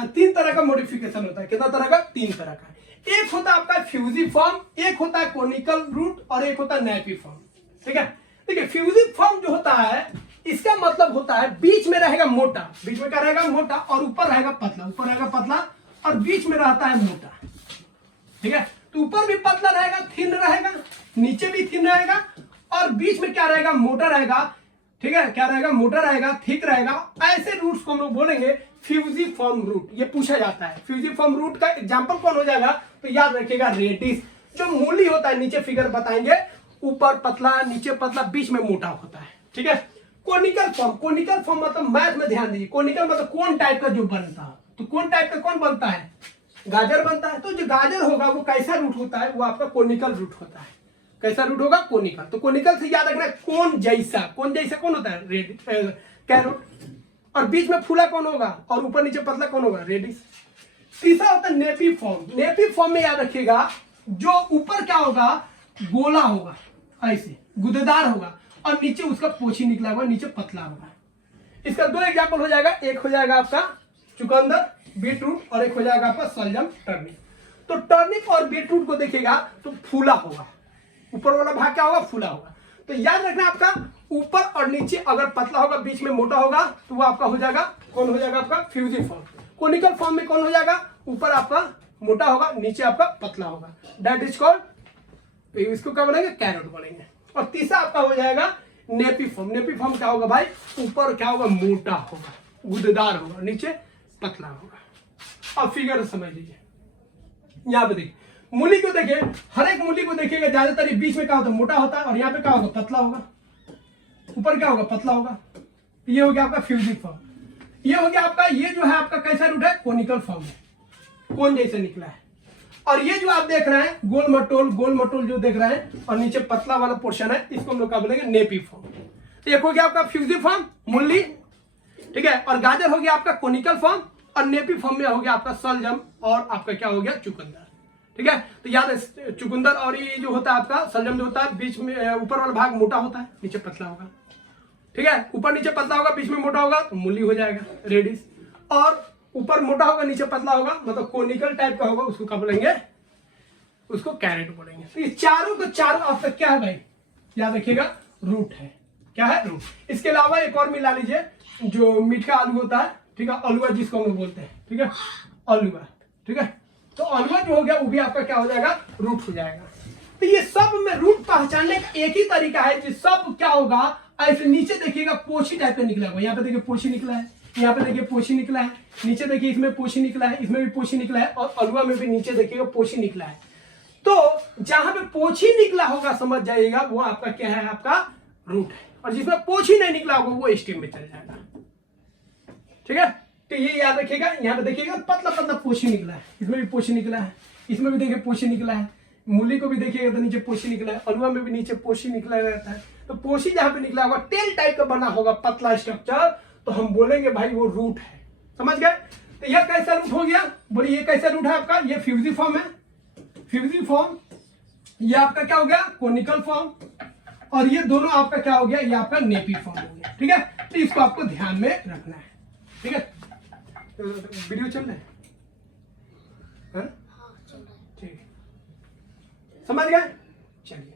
तीन तरह का मॉडिफिकेशन होता है। कितना तरह का, तीन तरह का। एक होता है आपका फ्यूजिफॉर्म, एक होता है कोनिकल रूट, और एक होता है नैपिफॉर्म। ठीक है, देखिए फ्यूजिफॉर्म जो होता है इसका मतलब होता है बीच में रहेगा मोटा, बीच में क्या रहेगा, मोटा, और ऊपर रहेगा पतला, ऊपर रहेगा पतला, और बीच में रहता है मोटा। ठीक है, तो ऊपर भी पतला रहेगा, थिन रहेगा, नीचे भी थिन रहेगा, और बीच में क्या रहेगा, मोटा रहेगा। ठीक है, क्या रहेगा, मोटा रहेगा, थिक रहेगा। ऐसे रूट्स को हम लोग बोलेंगे फ्यूजिफॉर्म रूट। ये पूछा जाता है फ्यूजिफॉर्म रूट का एग्जांपल कौन हो जाएगा, तो याद रखिएगा रेडिस। जो मूली होता है, नीचे फिगर बताएंगे, ऊपर पतला, नीचे पतला, बीच में मोटा होता है। ठीक है, कोनिकल फॉर्म, कोनिकल फॉर्म मतलब मैथ में ध्यान दीजिए, कोनिकल मतलब कौन टाइप का जो बनता है। तो कौन टाइप का कौन बनता है, गाजर बनता है। तो जो गाजर होगा वो कैसा रूट होता है, वो आपका कोनिकल रूट होता है। कैसा रूट होगा, कोनिकल। तो कोनिकल से याद रखना है कौन जैसा, कौन जैसा कौन होता है, कैरोट। और बीच में फूला कौन होगा, और ऊपर नीचे पतला कौन होगा, रेडिस। तीसरा होता है नेपी फॉर्म। नेपी फॉर्म में याद रखिएगा जो ऊपर क्या होगा, गोला होगा, ऐसे गुदेदार होगा, और नीचे उसका पोछी निकला होगा, नीचे पतला होगा। इसका दो एग्जांपल हो जाएगा, एक हो जाएगा आपका चुकंदर बीटरूट, और एक हो जाएगा आपका सलजम टर्निप। तो टर्निप और बीटरूट को देखिएगा तो फूला होगा, ऊपर वाला भाग क्या होगा, फूला होगा। तो याद रखना आपका ऊपर और नीचे अगर पतला होगा, बीच में मोटा होगा, तो वो आपका हो जाएगा, कौन हो जाएगा आपका, फ्यूजिफॉर्म। कोनिकल फॉर्म में कौन हो जाएगा, ऊपर आपका मोटा होगा, नीचे आपका पतला होगा, दैट इज कॉल्ड, इसको क्या बोलेंगे, कैरोट बोलेंगे। और तीसरा आपका हो जाएगा नेपीफॉर्म। नेपीफॉर्म क्या होगा भाई, ऊपर क्या होगा, मोटा होगा, गुदेदार होगा, नीचे पतला होगा। अब फिगर समझ लीजिए, यहाँ पे देखिए मूली को देखिए, हर एक मूली को देखिएगा ज्यादातर बीच में क्या होता है, मोटा होता है, और यहाँ पे क्या होगा, पतला होगा, ऊपर क्या होगा, पतला होगा। ये हो गया आपका फ्यूजिफॉर्म। ये हो गया आपका, ये जो है आपका कैसा रूट है, कोनिकल फॉर्म है, कौन जैसे निकला है। और ये जो आप देख रहे हैं गोल मटोल जो देख रहे हैं, और नीचे पतला वाला पोर्शन है, इसको हम लोग क्या बोलेंगे, नेपीफॉर्म। तो एक हो गया आपका फ्यूजिफॉर्म, मूली, ठीक है, और गाजर हो गया आपका कोनिकल फॉर्म, और नेपीफॉर्म में हो गया आपका सलजम, और आपका क्या हो गया, चुकंदर। ठीक है। तो याद है चुकंदर और ये जो होता है आपका शलजम जो होता है बीच में ऊपर वाला भाग मोटा होता है, नीचे पतला होगा, ठीक है। ऊपर नीचे पतला होगा, बीच में मोटा होगा तो मूली हो जाएगा रेडिश, और ऊपर मोटा होगा नीचे पतला होगा मतलब कोनिकल टाइप का होगा, उसको क्या बोलेंगे, उसको कैरेट बोलेंगे। तो ये चारों के चारों आपका क्या है भाई, याद रखिएगा रूट है। क्या है, रूट। इसके अलावा एक और मिला लीजिए जो मीठा आलू होता है, ठीक है, अलुआ जिसको हम लोग बोलते हैं, ठीक है, अलुआ, ठीक है। तो अलुआ जो हो गया वो भी आपका क्या हो जाएगा, रूट हो जाएगा। तो ये सब में रूट पहचानने का एक ही तरीका है कि सब क्या होगा, ऐसे नीचे देखिएगा पोछी टाइप का निकला हुआ, यहाँ पे देखिए पोछी निकला है, यहाँ पे देखिए पोछी निकला है, नीचे देखिए इसमें पोछी निकला है, इसमें भी पोछी निकला है, और अलुआ में भी नीचे देखिएगा पोछी निकला है। तो जहां पे पोछी निकला होगा समझ जाइएगा वो आपका क्या है, आपका रूट है, और जिसमें पोछी नहीं निकला होगा वो स्टेम में चल जाएगा, ठीक है। तो ये याद रखिएगा, यहाँ पे देखिएगा पतला पतला पोछी निकला है, इसमें भी पोछी निकला है, इसमें भी देखिए पोछी निकला है, मूली को भी देखिएगा तो नीचे पोछी निकला है, अलुआ में भी नीचे पोछी निकला रहता है। तो पोछी जहां पे निकला होगा टेल टाइप का बना होगा पतला स्ट्रक्चर, तो हम बोलेंगे भाई वो रूट है, समझ गए। तो यह कैसा रूट हो गया, बोलिए ये कैसा रूट है आपका, ये फ्यूजिफॉर्म है, फ्यूजिफॉर्म, ये आपका क्या हो गया, कोनिकल फॉर्म, और ये दोनों आपका क्या हो गया, ये आपका नेपी फॉर्म हो गया, ठीक है। तो इसको आपको ध्यान में रखना है, ठीक है। तो वीडियो चल रहा है, ठीक है, समझ गए। चलिए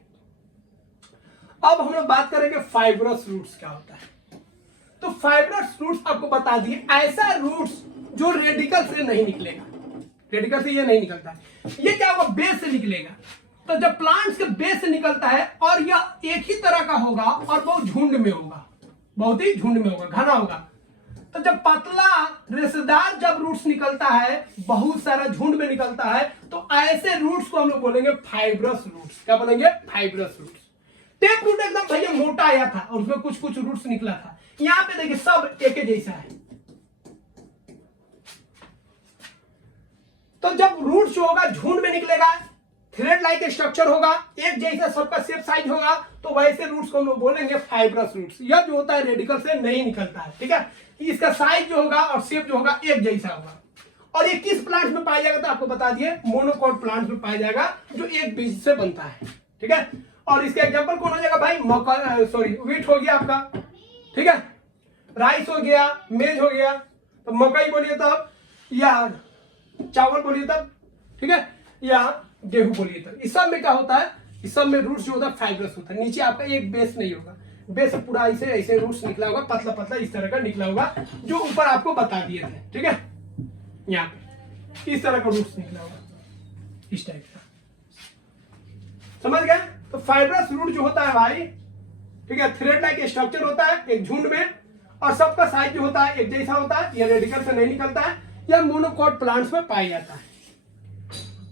अब हम लोग बात करेंगे फाइब्रस रूट्स क्या होता है। तो फाइब्रस रूट्स आपको बता दिए, ऐसा रूट्स जो रेडिकल से नहीं निकलेगा, रेडिकल से ये नहीं निकलता है, ये क्या होगा, बेस से निकलेगा। तो जब प्लांट्स के बेस से निकलता है और यह एक ही तरह का होगा और बहुत झुंड में होगा, बहुत ही झुंड में होगा, घना होगा। तो जब पतला रेशेदार जब रूट्स निकलता है, बहुत सारा झुंड में निकलता है, तो ऐसे रूट्स को हम लोग बोलेंगे फाइब्रस रूट्स। क्या बोलेंगे, फाइब्रस रूट्स। टेप रूट एकदम भैया मोटा आया था और उसमें कुछ कुछ रूट्स निकला था, यहां पे देखिए सब एक जैसा है। तो जब रूट्स जो होगा झुंड में निकलेगा, थ्रेड लाइक स्ट्रक्चर होगा, एक जैसा सबका शेप साइज होगा, तो वैसे रूट्स को हम लोग बोलेंगे फाइब्रस रूट्स। यह जो होता है रेडिकल से नहीं निकलता है, ठीक है। इसका साइज जो होगा और शेप जो होगा एक जैसा होगा। और ये किस प्लांट में पाया जाएगा, तो आपको बता दिए मोनोकॉट प्लांट में पाया जाएगा जो एक बीज से बनता है, ठीक है। और इसका एग्जांपल कौन हो जाएगा भाई, मक्का, सॉरी व्हीट हो गया आपका, ठीक है, राइस हो गया, मेज हो गया, तो मकई बोलिए तब, या चावल बोलिए तब, ठीक है, या गेहूं बोलिए तब। इस सब में क्या होता है, इस सब में रूट्स जो होता है फाइब्रस होता है। नीचे आपका एक बेस नहीं होगा, बेस पूरा ऐसे ऐसे रूट्स निकला होगा, पतला पतला इस तरह का निकला होगा, जो ऊपर आपको बता दिए थे, ठीक है। यहाँ पे इस तरह का रूट्स निकला होगा, इस टाइप का, समझ गए। तो फाइब्रस रूट जो होता है भाई, ठीक है, थ्रेड लाइक स्ट्रक्चर होता है एक झुंड में, और सबका साइज जो होता है एक जैसा होता है, यह रेडिकल से नहीं निकलता है, यह मोनोकॉट प्लांट्स में पाया जाता है।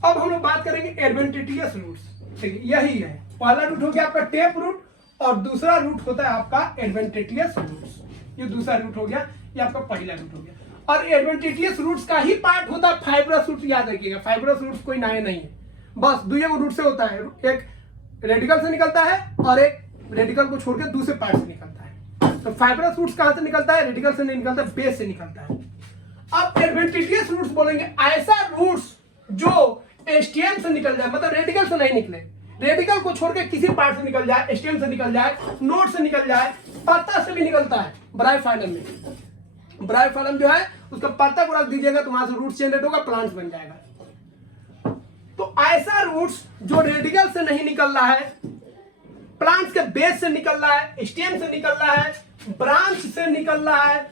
अब हम लोग बात करेंगे एडवेंटिशियस रूट्स, यही है। पहला रूट हो गया आपका टेप रूट, और दूसरा रूट होता है आपका एडवेंटिशियस रूट्स। ये दूसरा रूट हो गया, ये आपका पहला रूट हो गया। और एडवेंटिशियस रूट्स का ही पार्ट होता है फाइब्रस रूट्स। याद रखिएगा फाइब्रस रूट्स कोई नए नहीं है, बस दो रूट से होता है, एक रेडिकल से निकलता है और एक रेडिकल को छोड़ के दूसरे पार्ट से निकलता है। तो फाइब्रस रूट्स कहां से निकलता है, रेडिकल से नहीं निकलता, बेस से निकलता है। अब एडवेंटिशियस रूट्स बोलेंगे ऐसा रूट्स जो स्टेम से निकल जाए, मतलब रेडिकल से नहीं निकले, रेडिकल को छोड़ के किसी पार्ट से निकल जाए, स्टेम से निकल जाए, नोड से निकल जाए, पत्ता से भी निकलता है। ब्रायोफाइलम में, ब्रायोफाइलम जो है उसका पत्ता को रख दीजिएगा तो वहां से रूट जनरेट होगा, प्लांट्स बन जाएगा। तो ऐसा रूट्स जो रेडिकल से नहीं निकल रहा है, प्लांट्स के बेस से निकल रहा है, स्टेम से निकल रहा है, ब्रांच से निकल रहा है,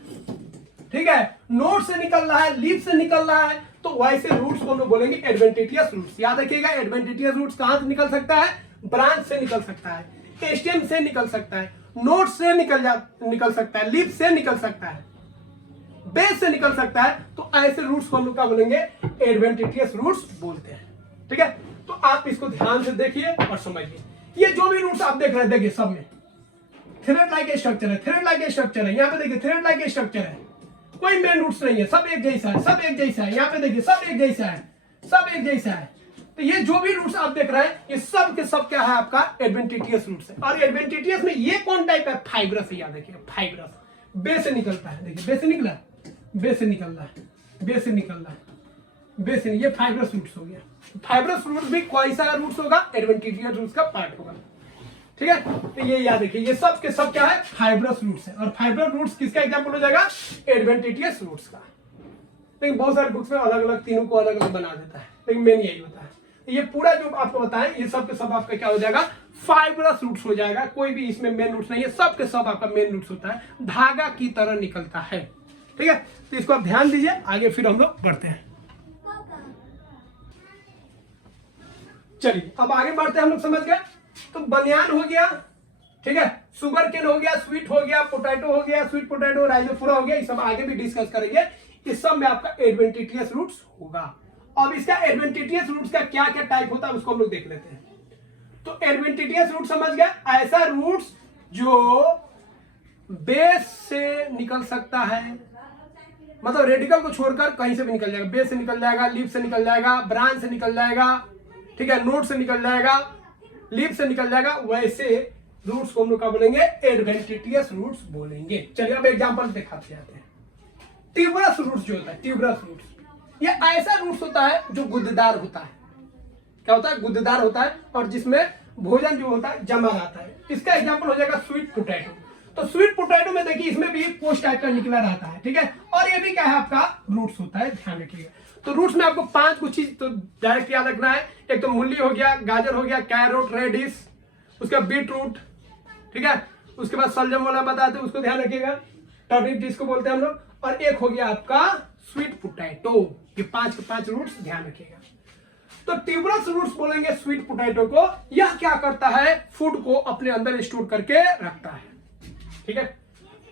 ठीक है, नोड से निकल रहा है, लीफ से निकल रहा है, तो वैसे रूट्स को हम लोग बोलेंगे एडवेंटिशियस रूट्स। याद रखिएगा एडवेंटिशियस रूट्स कहां से निकल सकता है, ब्रांच से निकल सकता है, स्टेम से निकल सकता है, नोड से निकल सकता है, लीफ से निकल सकता है, बेस से निकल सकता है। तो ऐसे रूट्स को हम लोग क्या बोलेंगे, एडवेंटिशियस रूट्स बोलते हैं, ठीक है। तो आप इसको ध्यान से देखिए और समझिए। ये जो भी रूट्स आप देख रहे हैं, देखिए सब में थ्रेड लाइक स्ट्रक्चर है, थ्रेड लाइक स्ट्रक्चर है, यहाँ पे देखिए थ्रेड लाइक स्ट्रक्चर है, कोई मेन रूट्स नहीं है, सब एक जैसा है, सब एक जैसा है। यहाँ पे देखिए सब एक जैसा है, सब एक जैसा है। तो ये जो भी रूट्स आप देख रहे हैं, ये सब के सब क्या है, आपका एडवेंटिशियस रूट्स है। और एडवेंटिशियस में ये कौन टाइप है, फाइब्रस है। याद रखिए फाइब्रस बेस से निकलता है, देखिए बेस से निकला, बेस से निकल रहा है, बेस से निकल रहा है, बेस नहीं, ये फाइब्रस रूट्स हो गया। फाइब्रस रूट्स भी कोई सा रूट्स होगा, एडवेंटिटियस रूट्स का पार्ट होगा। ठीक है, तो ये याद रखिए, ये सब के सब क्या है, फाइब्रस रूट्स है। और फाइब्रस रूट्स किसका एग्जांपल हो जाएगा, एडवेंटिटियस रूट्स का। लेकिन बहुत सारे बुक्स में अलग अलग तीनों को अलग अलग बना देता है, लेकिन मेन यही होता है। ये पूरा जो आपको बताएं, ये सब के सब आपका क्या हो जाएगा, फाइब्रस रूट्स हो जाएगा। कोई भी इसमें मेन रूट्स नहीं है, सब के सब आपका मेन रूट्स होता है, धागा की तरह निकलता है। ठीक है, तो इसको आप ध्यान दीजिए, आगे फिर हम लोग बढ़ते हैं। चलिए अब आगे बढ़ते हैं, हम लोग समझ गए। तो बनियान हो गया, ठीक है, सुगर केन हो गया, स्वीट हो गया, पोटैटो हो गया, स्वीट पोटैटो, राइजोफोरा हो गया, ये सब आगे भी डिस्कस करेंगे। इस सब में आपका एडवेंटिटियस रूट्स होगा। अब इसका एडवेंटिटियस रूट्स का क्या क्या टाइप होता है उसको हम लोग देख लेते हैं। तो एडवेंटिटियस रूट समझ गया, ऐसा रूट्स जो बेस से निकल सकता है, मतलब रेडिकल को छोड़कर कहीं से भी निकल जाएगा, बेस से निकल जाएगा, लीफ से निकल जाएगा, ब्रांच से निकल जाएगा, ठीक है, नोड से निकल जाएगा, लीफ से निकल जाएगा, वैसे रूट्स को हम लोग क्या बोलेंगे, एडवेंटिटियस रूट्स बोलेंगे। चलिए अब एग्जांपल दिखाते जाते हैं। ट्यूबरस रूट्स जो होता है, ट्यूबरस रूट्स, ये ऐसा रूट्स होता है जो गुद्देदार होता है। क्या होता है, गुद्देदार होता है, और जिसमें भोजन जो होता है जमा रहता है। इसका एग्जांपल हो जाएगा स्वीट पोटैटो। तो स्वीट पोटैटो में देखिए, इसमें भी पोस्ट टाइप का निकला रहता है, ठीक है, और ये भी क्या है, आपका रूट्स होता है, ध्यान रखिएगा। तो रूट्स में आपको 5 कुछ चीज तो डायरेक्ट याद रखना है। एक तो मूली हो गया, गाजर हो गया, कैरोट, रेडिश, उसका बीट रूट, ठीक है, उसके बाद सलजम वाला बताते हैं, उसको ध्यान रखिएगा, टर्निप जिसको बोलते हैं हम लोग, और एक हो गया आपका स्वीट पोटैटो। ये 5 के 5 रूट्स ध्यान रखिएगा। तो ट्यूबरस रूट्स बोलेंगे स्वीट पोटैटो को। यह क्या करता है, फूड को अपने अंदर स्टोर करके रखता है, ठीक है।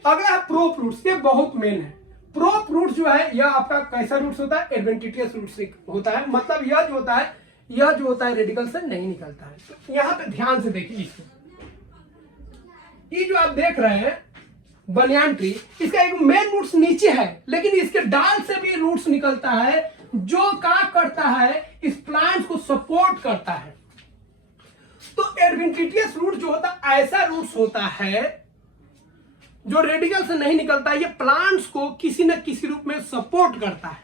अगला है प्रोप रूट्स, ये बहुत मेन है। प्रोप रूट्स जो है, यह आपका कैसा रूट्स होता है, एडवेंटिटियस रूट्स होता है। मतलब यह जो होता है रेडिकल से नहीं निकलता है। तो यहां पे ध्यान से देखिए इसको, ये जो आप देख रहे हैं बनियान ट्री, इसका एक मेन रूट्स नीचे है, लेकिन इसके डाल से भी रूट्स निकलता है, जो क्या करता है, इस प्लांट को सपोर्ट करता है। तो एडवेंटिटियस रूट जो होता है, ऐसा रूट्स होता है जो रेडिकल से नहीं निकलता है। ये प्लांट्स को किसी न किसी रूप में सपोर्ट करता है।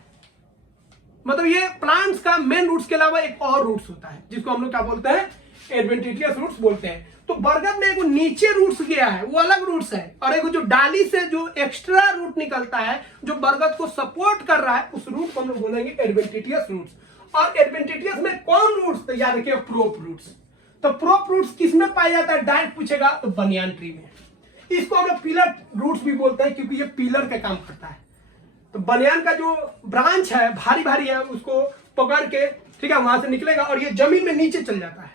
मतलब ये प्लांट्स का मेन रूट्स के अलावा एक और रूट्स होता है, जिसको हम लोग क्या बोलते हैं, एडवेंटिटियस रूट्स बोलते हैं। तो बरगद में एक नीचे रूट्स गया है, वो अलग रूट्स है, और एक जो डाली से जो एक्स्ट्रा रूट निकलता है, जो बरगद को सपोर्ट कर रहा है, उस रूट को हम लोग बोलेंगे एडवेंटिटियस रूट्स। और एडवेंटिटियस में कौन रूट्स, तो याद रखिए प्रोप रूट्स। तो प्रोप रूट्स किसमें पाया जाता है, डायरेक्ट पूछेगा तो बनियान ट्री में। इसको हम लोग पिलर रूट्स भी बोलते हैं, क्योंकि ये पिलर का काम करता है। तो बनियान का जो ब्रांच है, भारी भारी है, उसको पकड़ के, ठीक है, वहां से निकलेगा और ये जमीन में नीचे चल जाता है,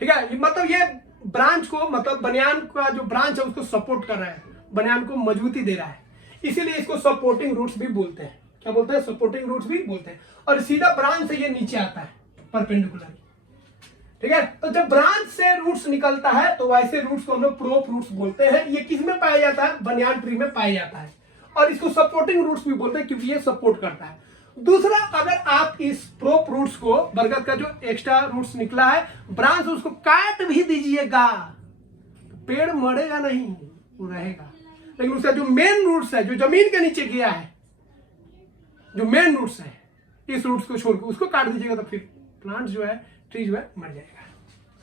ठीक है। मतलब ये ब्रांच को, मतलब बनियान का जो ब्रांच है उसको सपोर्ट कर रहा है, बनियान को मजबूती दे रहा है, इसीलिए इसको सपोर्टिंग रूट्स भी बोलते हैं। क्या बोलते हैं, सपोर्टिंग रूट्स भी बोलते हैं। और सीधा ब्रांच से ये नीचे आता है परपेंडिकुलर, ठीक है। तो जब ब्रांच से रूट्स निकलता है, तो वैसे रूट्स को हम लोग प्रोप रूट्स बोलते हैं। ये किस में पाया जाता है, बनियान ट्री में पाया जाता है। और इसको सपोर्टिंग रूट्स भी बोलते हैं, क्योंकि ये सपोर्ट करता है। दूसरा, अगर आप इस प्रोप रूट्स को, बरगद का जो एक्स्ट्रा रूट्स निकला है ब्रांच, उसको काट भी दीजिएगा, पेड़ मरेगा नहीं, वो रहेगा। लेकिन उसका जो मेन रूट्स है, जो जमीन के नीचे गया है, जो मेन रूट्स है, इस रूट्स को छोड़कर उसको काट दीजिएगा, तो फिर प्लांट जो है, ट्री जो है, मर जाएगा।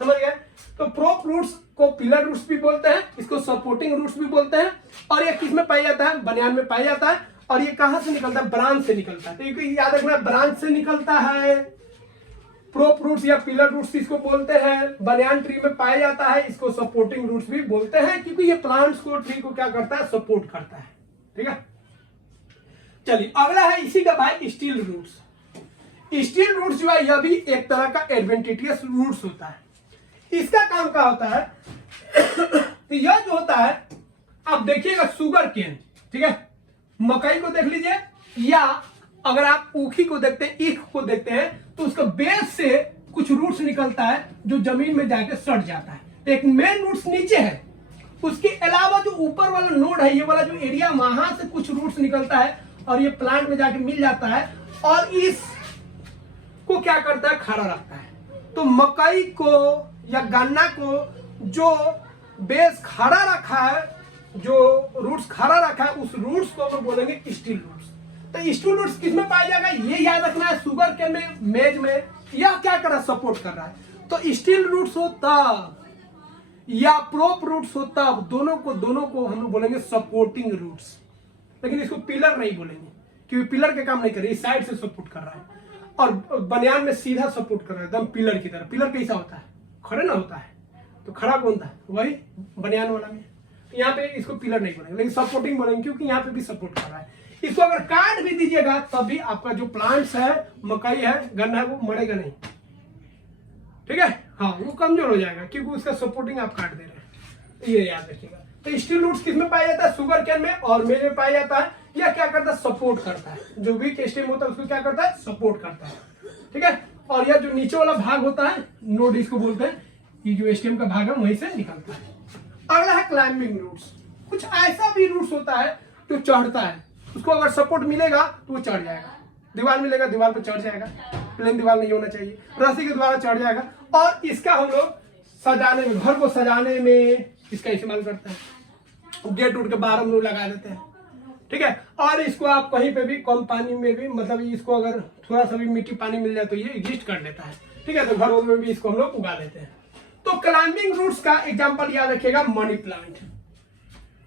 समझ गए। तो प्रोप रूट्स को पिलर रूट्स भी बोलते हैं, इसको सपोर्टिंग रूट्स भी बोलते हैं। और ये किस में पाया जाता है, बनियान में पाया जाता है। और ये कहां से निकलता है, ब्रांच से निकलता है। तो याद रखना, ब्रांच से निकलता है। प्रोप रूट्स या पिलर रूट्स इसको बोलते हैं, बनियान ट्री में पाया जाता है, इसको सपोर्टिंग रूट्स भी बोलते हैं, क्योंकि ये प्लांट्स को, ट्री को क्या करता है, सपोर्ट करता है, ठीक है। चलिए अगला है इसी का भाई, स्टील रूट्स। स्टील रूट्स जो है, यह भी एक तरह का एडवेंटिटियस रूट्स होता है। इसका काम क्या होता है तो यह जो होता है, आप देखिएगा शुगर केन, ठीक है, मकई को देख लीजिए, या अगर आप ऊखी को देखते हैं, ईख को देखते हैं, तो उसका बेस से कुछ रूट्स निकलता है जो जमीन में जाके सड़ जाता है। तो एक मेन रूट्स नीचे है, उसके अलावा जो ऊपर वाला नोड है, ये वाला जो एरिया, वहां से कुछ रूट्स निकलता है और ये प्लांट में जाके मिल जाता है, और इस को क्या करता है, खड़ा रखता है। तो मकई को या गन्ना को जो बेस खड़ा रखा है, जो रूट्स खड़ा रखा है, उस रूट्स को हम बोलेंगे स्टील रूट्स। तो स्टूल रूट्स किसमें पाया जाएगा, ये याद रखना है, शुगर केन में, मेज में, या क्या कर रहा है, सपोर्ट कर रहा है। तो स्टील रूट्स होता या प्रोप रूट्स होता, दोनों को हम लोग बोलेंगे सपोर्टिंग रूट्स, लेकिन इसको पिलर नहीं बोलेंगे क्योंकि पिलर के काम नहीं कर रही, इस साइड से सपोर्ट कर रहा है। और बनियान में सीधा सपोर्ट कर रहा है एकदम पिलर की तरह। पिलर कैसा होता है, खड़े ना होता है, तो खड़ा कौन था, वही बनियान वाला में। तो यहाँ पे इसको पिलर नहीं बोलेंगे, लेकिन सपोर्टिंग बोलेंगे क्योंकि यहाँ पे भी सपोर्ट कर रहा है। इसको अगर काट भी दीजिएगा तब भी आपका जो प्लांट्स है, मकई है, गन्ना है, वो मरेगा नहीं, ठीक है। हाँ, वो कमजोर हो जाएगा क्योंकि उसका सपोर्टिंग आप काट दे रहे हैं, ये याद रखिएगा। तो स्टील रूट्स किसमें पाया जाता है, शुगर केन में और मेज में पाया जाता है। यह क्या करता है, सपोर्ट करता है, जो वीक स्टेम होता है उसको क्या करता है, सपोर्ट करता है, ठीक है। और यह जो नीचे वाला भाग होता है, नोड इसको बोलते हैं, ये जो स्टेम का भाग है वहीं से निकलता है। अगला है क्लाइंबिंग रूट्स। कुछ ऐसा भी रूट्स होता है जो चढ़ता है, उसको अगर सपोर्ट मिलेगा तो वो चढ़ जाएगा, दीवार मिलेगा दीवार पर चढ़ जाएगा, प्लेन दीवार नहीं होना चाहिए, रस्सी के द्वारा चढ़ जाएगा। और इसका हम लोग सजाने में, घर को सजाने में इसका इस्तेमाल करते हैं, गेट उठ के बाहर हम लोग लगा देते हैं, ठीक है। और इसको आप कहीं पे भी कम पानी में भी, मतलब इसको अगर थोड़ा सा भी मिट्टी पानी मिल जाए तो ये एग्जिस्ट कर लेता है, ठीक है। तो घरों में भी इसको हम लोग उगा लेते हैं। तो क्लाइंबिंग रूट्स का एग्जांपल याद रखिएगा, मनी प्लांट।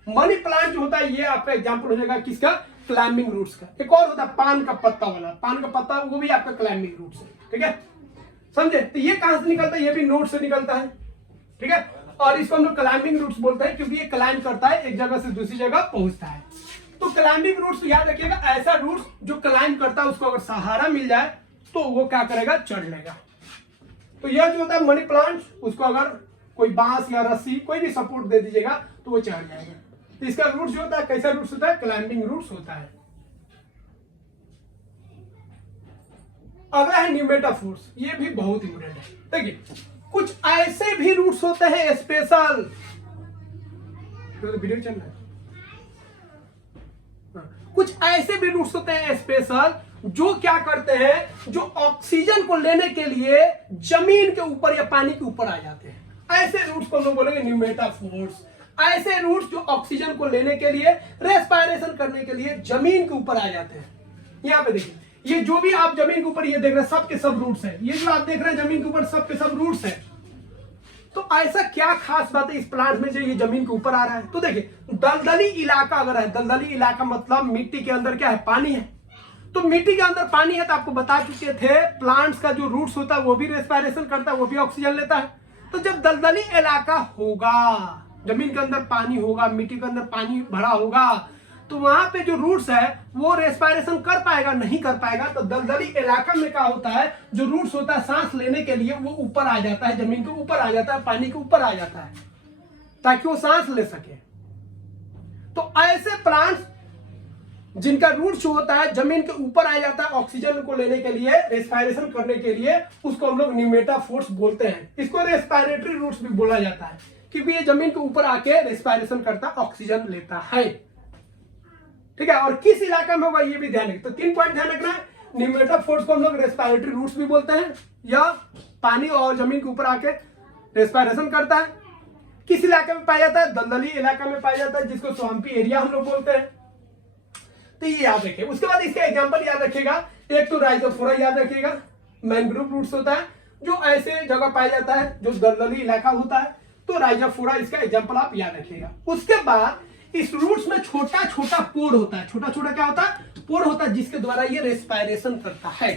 मनी प्लांट जो होता है ये आपका एग्जांपल हो जाएगा किसका, क्लाइंबिंग रूट्स का। एक और होता है पान का पत्ता वाला, पान का पत्ता, वो भी आपका क्लाइंबिंग रूट्स है, ठीक है, समझे। तो ये कहां से निकलता है, ये भी नोड से निकलता है, ठीक है। और इसको हम लोग क्लाइंबिंग रूट्स बोलते हैं क्योंकि ये क्लाइंब करता है, एक जगह से दूसरी जगह पहुंचता है। तो क्लाइंबिंग रूट्स याद रखिएगा, ऐसा रूट्स जो क्लाइंब करता है, उसको अगर सहारा मिल जाए तो वो क्या करेगा, चढ़ लेगा। तो यह जो होता है मनी प्लांट, उसको अगर कोई बांस या रस्सी कोई भी सपोर्ट दे दीजिएगा तो वो चढ़ जाएगा। तो इसका रूट्स जो होता है, कैसा रूट्स होता है, क्लाइंबिंग रूट्स होता है। अगला है न्यूमेटाफोर्स, ये भी बहुत इंपॉर्टेंट है। देखिए, कुछ ऐसे भी रूट्स होते हैं स्पेशल, तो वीडियो चल रहा है, कुछ ऐसे भी रूट्स होते हैं स्पेशल जो क्या करते हैं, जो ऑक्सीजन को लेने के लिए जमीन के ऊपर या पानी के ऊपर आ जाते हैं। ऐसे रूट्स को हम लोग बोलेंगे न्यूमेटाफोर्स। ऐसे रूट्स जो ऑक्सीजन को लेने के लिए, रेस्पिरेशन करने के लिए जमीन के ऊपर आ जाते हैं। यहाँ पे देखिए, ये जो भी आप जमीन के ऊपर ये देख रहे हैं, सब के सब रूट्स हैं। ये जो आप देख रहे हैं जमीन के ऊपर, सब के सब रूट्स हैं। तो ऐसा क्या खास बात है इस प्लांट में जो ये जमीन के ऊपर आ रहा है। तो देखिए, दलदली इलाका अगर है, दलदली इलाका मतलब मिट्टी के अंदर क्या है, पानी है। तो मिट्टी के अंदर पानी है, तो आपको बता चुके थे प्लांट्स का जो रूट्स होता है वो भी रेस्पिरेशन करता है, वो भी ऑक्सीजन लेता है। तो जब दलदली इलाका होगा, जमीन के अंदर पानी होगा, मिट्टी के अंदर पानी भरा होगा, तो वहां पे जो रूट्स है वो रेस्पिरेशन कर पाएगा, नहीं कर पाएगा। तो दलदली इलाका में क्या होता है, जो रूट्स होता है सांस लेने के लिए वो ऊपर आ जाता है, जमीन के ऊपर आ जाता है, पानी के ऊपर आ जाता है, ताकि वो सांस ले सके। तो ऐसे प्लांट्स जिनका रूट जो होता है जमीन के ऊपर आ जाता है ऑक्सीजन को लेने के लिए, रेस्पिरेशन करने के लिए, उसको हम लोग न्यूमेटाफोर्स बोलते हैं। इसको रेस्पिरेटरी रूट्स भी बोला जाता है क्योंकि ये जमीन के ऊपर आके रेस्पिरेशन करता, ऑक्सीजन लेता है, ठीक है। और किस इलाका में होगा ये भी ध्यान रखिए। तो 3 पॉइंट ध्यान रखना है, न्यूमेटाफोर्स को हम लोग रेस्पिरेटरी रूट्स भी बोलते हैं, या पानी और जमीन के ऊपर आके रेस्पिरेशन करता है। किस इलाके में पाया जाता है, दलदली इलाका में पाया जाता है, जिसको स्वाम्पी एरिया हम लोग बोलते हैं। तो ये याद रखिए। उसके बाद इसका एग्जांपल याद रखिएगा, एक तो राइजोफोरा याद रखिएगा, मैंग्रोव रूट्स होता है जो ऐसे जगह पाया जाता है जो दलदली इलाका होता है। तो राइजोफोरा इसका एग्जांपल आप याद रखिएगा। उसके बाद इस रूट्स में छोटा छोटा पोर होता है, छोटा छोटा क्या होता है, पोर होता है, जिसके द्वारा ये रेस्पिरेशन करता है।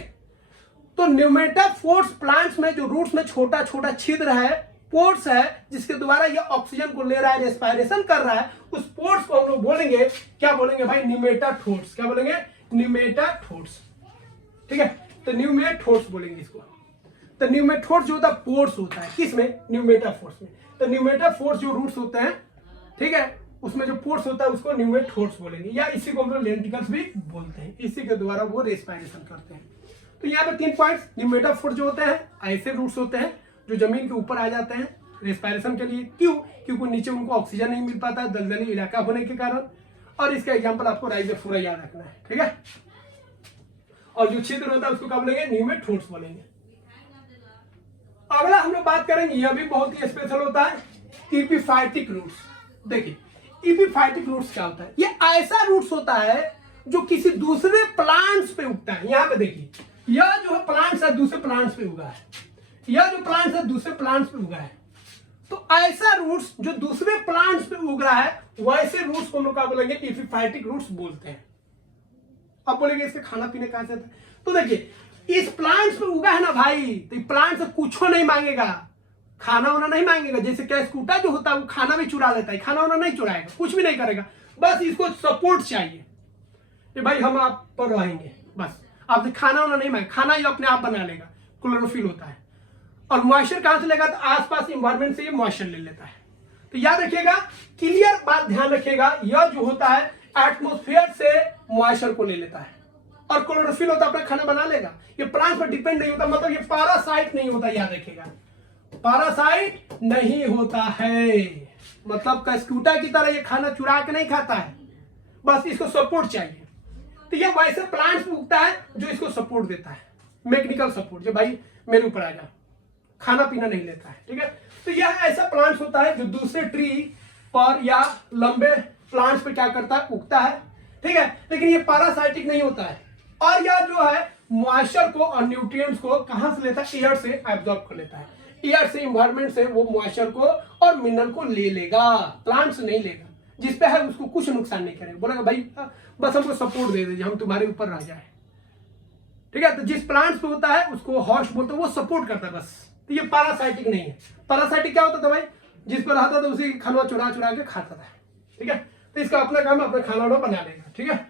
तो न्यूमेटाफोर्स प्लांट्स में जो रूट्स में छोटा छोटा छिद्र है, पोर्स है, जिसके द्वारा ये ऑक्सीजन को ले रहा है, रेस्पिरेशन कर रहा है, उस पोर्स को हम लोग बोलेंगे, क्या बोलेंगे भाई, न्यूमेटाथोर्स। क्या बोलेंगे, न्यूमेटाथोर्स, ठीक है। तो न्यूमेटोर्स बोलेंगे इसको। तो न्यूमेटोर्स जो होता है पोर्स होता है, किसमें, न्यूमेटाफोर्स में। तो न्यूमेटाफोर्स जो रूट्स होते हैं, ठीक है, उसमें जो पोर्स होता है उसको न्यूमेटोर्स बोलेंगे, या इसी को हम लोग लेंटिकल्स भी बोलते हैं। इसी के द्वारा वो रेस्पिरेशन करते हैं। तो यहाँ पे 3 पॉइंट्स, न्यूमेटाफोर्स जो होते हैं ऐसे रूट्स होते हैं जो जमीन के ऊपर आ जाते हैं रेस्पिरेशन के लिए। क्यों, क्योंकि नीचे उनको ऑक्सीजन नहीं मिल पाता है दलदली इलाका होने के कारण। और इसका एग्जांपल आपको राइजोफोरा याद रखना है, ठीक है। और जो छिद्र होता है उसको क्या बोलेंगे, न्यूमेटोर्स बोलेंगे। अगला हम लोग बात करेंगे, यह भी बहुत ही स्पेशल होता है, एपिफाइटिक रूट्स। देखिए एपिफाइटिक रूट्स क्या होता है, ये ऐसा रूट्स होता है जो किसी दूसरे प्लांट्स पे उगता है। यहाँ पे देखिए, यह जो है प्लांट्स है दूसरे प्लांट्स पे उगा है, यह जो प्लांट्स है दूसरे प्लांट्स पे उगा है। तो ऐसा रूट्स जो दूसरे प्लांट्स पे उग रहा है, वैसे रूट्स को हम लोग क्या बोलेंगे, एपिफाइटिक रूट्स बोलते हैं। अब बोलेंगे इसके खाना पीने कहां से आता है, तो देखिए इस प्लांट्स पे उगा है ना भाई, तो प्लांट से कुछ नहीं मांगेगा, खाना वाना नहीं मांगेगा। जैसे कैस्कूटा जो होता है वो खाना भी चुरा लेता है, खाना वाना नहीं चुराएगा, कुछ भी नहीं करेगा, बस इसको सपोर्ट चाहिए कि भाई हम आप पर रहेंगे, बस आपसे खाना वाना नहीं मांगे, खाना ये अपने आप बना लेगा, क्लोरोफिल होता है। और मॉइस्चर कहां से लेगा, तो आसपास इन्वायरमेंट से ये मॉइस्चर ले लेता है। तो याद रखिएगा, क्लियर बात ध्यान रखिएगा, यह जो होता है एटमॉस्फेयर से मॉइस्चर को ले लेता है और क्लोरोफिल होता है अपना खाना बना लेगा। ये प्लांट पर डिपेंड नहीं होता, मतलब ये पैरासाइट नहीं होता, याद रखिएगा पैरासाइट नहीं होता है, मतलब कैस्कूटा की तरह ये खाना चुरा के नहीं खाता है, बस इसको सपोर्ट चाहिए। तो ये वैसे प्लांट्स में उगता है जो इसको सपोर्ट देता है, मैकेनिकल सपोर्ट, जो भाई मेरे ऊपर आ जा, खाना पीना नहीं लेता है, ठीक है। तो यह ऐसा प्लांट्स होता है जो दूसरे ट्री पर या लंबे प्लांट्स पे क्या करता है, उगता है, ठीक है। लेकिन ये पैरासाइटिक नहीं होता है, और यह जो है मॉइस्चर को और न्यूट्रिएंट्स को कहां से लेता है, एयर से एब्जॉर्ब कर लेता है, एयर से इन्वायरमेंट से वो मॉइस्चर को और मिनरल को ले लेगा, प्लांट से नहीं लेगा। जिस पे है उसको कुछ नुकसान नहीं करेगा, बोलेगा भाई बस हमको सपोर्ट दे दीजिए, हम तुम्हारे ऊपर रह जाए, ठीक है। तो जिस प्लांट्स पे होता है उसको हॉस्ट बोलते हैं, वो सपोर्ट करता है बस। तो ये पैरासाइटिक नहीं है। पैरासाइटिक क्या होता था भाई, जिस पर रहता था उसी खाना चुरा चुरा के खाता था, ठीक है। तो इसका अपना काम अपना खाना वाना बना लेगा, ठीक है।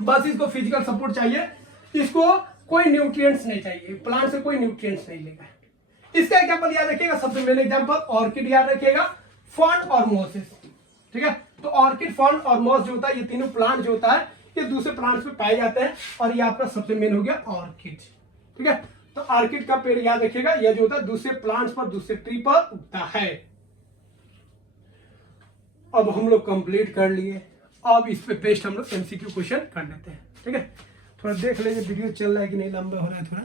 बस इसको फिजिकल सपोर्ट चाहिए, इसको कोई न्यूट्रिएंट्स नहीं चाहिए, प्लांट से कोई न्यूट्रिएंट्स नहीं लेगा। इसका एग्जाम्पल याद रखिएगा, सबसे मेन एग्जाम्पल ऑर्किड याद रखिएगा, फर्न और मॉसेस, ठीक है। तो ऑर्किड, फर्न और मॉस जो होता है, ये तीनों प्लांट जो होता है ये दूसरे प्लांट्स पे पाए जाते हैं, और ये आपका सबसे मेन हो गया ऑर्किड, ठीक है। तो ऑर्किड का पेड़ याद रखिएगा, यह जो होता है दूसरे प्लांट्स पर, दूसरे ट्री पर उगता है। अब हम लोग कंप्लीट कर लिए, अब इस पे बेस्ड हम लोग एमसीक्यू क्वेश्चन कर लेते हैं, ठीक है। थोड़ा देख लीजिए वीडियो चल रहा है कि नहीं, लंबा हो रहा है थोड़ा,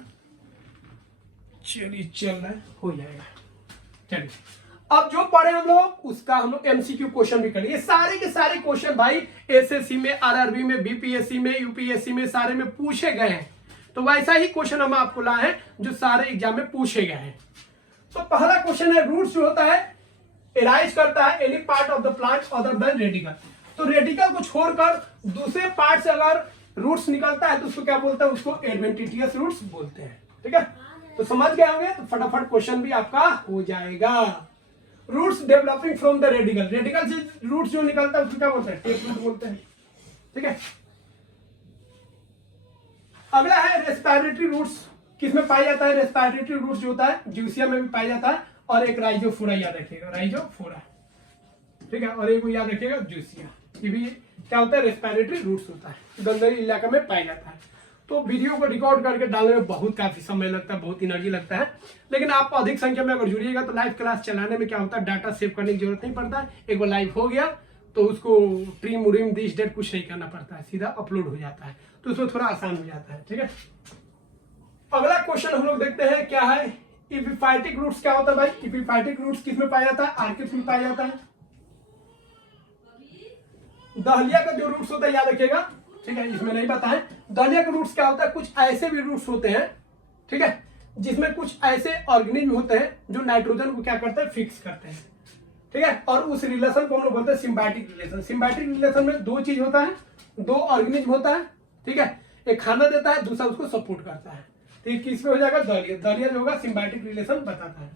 चलिए चल रहा है, हो जाएगा। चलिए अब जो पढ़े हम लोग उसका हम लोग एमसीक्यू क्वेश्चन भी करेंगे। ये सारे के सारे क्वेश्चन भाई एसएससी में, आरआरबी में, बीपीएससी में, यूपीएससी में, सारे में पूछे गए हैं। तो वैसा ही क्वेश्चन हम आपको लाए हैं जो सारे एग्जाम में पूछे गए हैं। तो पहला क्वेश्चन है, रूट्स जो होता है एराइज करता है any part of the plant other than radical. तो रेडिकल को छोड़कर दूसरे पार्ट से अगर रूट्स निकलता है तो उसको क्या बोलते हैं, उसको एडवेंटिशियस रूट्स बोलते हैं, ठीक है। तो समझ गए होंगे, तो फटाफट क्वेश्चन भी आपका हो जाएगा। Roots developing from the radicle, radicle से रूट्स जो निकलता है उसको क्या बोलते हैं, टेप रूट बोलते हैं, ठीक है। अगला है रेस्पिरेटरी रूट्स, किसमें पाया जाता है, रेस्पिरेटरी रूट्स जो होता है ज्यूसिया में भी पाया जाता है, और एक राइजोफोरा याद रखिएगा, राइजोफोरा, ठीक है। और एक याद रखिएगा ज्यूसिया, ये भी क्या होता है, रेस्पिरेटरी रूट्स होता है, दलदली इलाका में पाया जाता है। तो वीडियो को रिकॉर्ड करके डालने में बहुत काफी समय लगता है, बहुत एनर्जी लगता है, लेकिन आप अधिक संख्या में अगर जुड़िएगा तो लाइव क्लास चलाने में क्या होता है, डाटा सेव करने की जरूरत नहीं पड़ता है। एक बार लाइव हो गया तो उसको ट्रीम उरीम दिस डेट कुछ नहीं करना पड़ता है, सीधा अपलोड हो जाता है, तो उसमें थोड़ा आसान हो जाता है, ठीक है। अगला क्वेश्चन हम लोग देखते हैं क्या है, एपिफाइटिक रूट्स क्या होता है भाई। एपिफाइटिक रूट्स किसमें पाया जाता है, आर्किड्स में पाया जाता है। दहलिया का जो रूट्स होता है याद रखिएगा, ठीक है, इसमें नहीं पता है। दहलिया का रूट्स क्या होता है, कुछ ऐसे भी रूट्स होते हैं, ठीक है, जिसमें कुछ ऐसे ऑर्गेनिज्म होते हैं जो नाइट्रोजन को क्या करते हैं, फिक्स करते हैं, ठीक है। और उस रिलेशन को हम लोग बोलते हैं सिम्बायोटिक रिलेशन। सिम्बायोटिक रिलेशन में दो चीज होता है, दो ऑर्गेनिज्म होता है, ठीक है, एक खाना देता है, दूसरा उसको सपोर्ट करता है। तो ये किस में हो जाएगा, दहलिया, दहलिया जो होगा सिम्बायोटिक रिलेशन बताता है।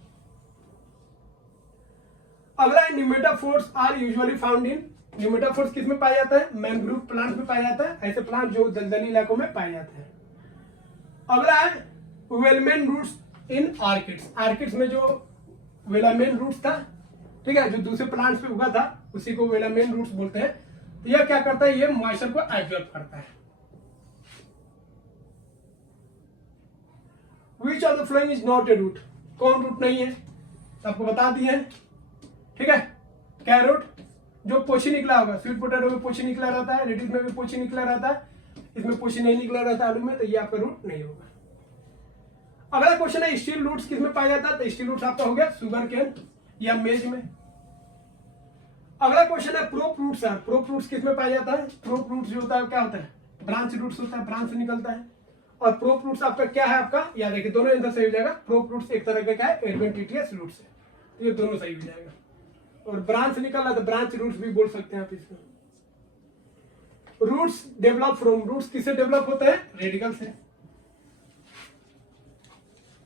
अगला है न्यूमेटाफोर्स आर यूजुअली फाउंड इन, न्यूमेटाफोर्स किस में पाया जाता है, मैंग्रोव प्लांट में पाया जाता है, ऐसे प्लांट जो दलदली इलाकों में पाए जाते हैं। अगला है वेलमेन रूट्स इन आर्किड्स, आर्किड्स में जो वेलमेन रूट्स था, ठीक है, जो दूसरे प्लांट्स पे उगा था उसी को वेलमेन रूट्स बोलते हैं। तो यह क्या करता है, ये मॉइस्चर को एब्जॉर्ब करता है। Which of the following is not a root, कौन रूट नहीं है, आपको बता दिए हैं, ठीक है। कैरोट जो पोछी निकला होगा, स्वीट पोटैटो में पोछी निकला रहता है, रेडिश में भी पोछी निकला रहता है, इसमें पोछी नहीं निकला रहता है आलू में, तो ये आपका रूट नहीं होगा। अगला क्वेश्चन है स्टील रूट्स किस में पाया जाता है, तो स्टील रूट्स आपका हो गया शुगर केन या मेज में। अगला क्वेश्चन है प्रोप रूट्स, प्रोप रूट्स किस में पाया जाता है, प्रोप रूट्स जो होता है क्या होता है, ब्रांच रूट्स होता है, ब्रांच से निकलता है। और प्रोप रूट्स आपका क्या है, आपका याद रखिए, दोनों आंसर सही हो जाएगा। प्रोप रूट्स एक तरह का क्या है, एडवेंटिटियस रूट्स है, तो ये दोनों सही हो जाएगा। और ब्रांच से निकल रहा है तो ब्रांच रूट्स भी बोल सकते हैं आप इसको। रूट्स डेवलप फ्रॉम, रूट्स किससे डेवलप होते हैं, रेडिकल से।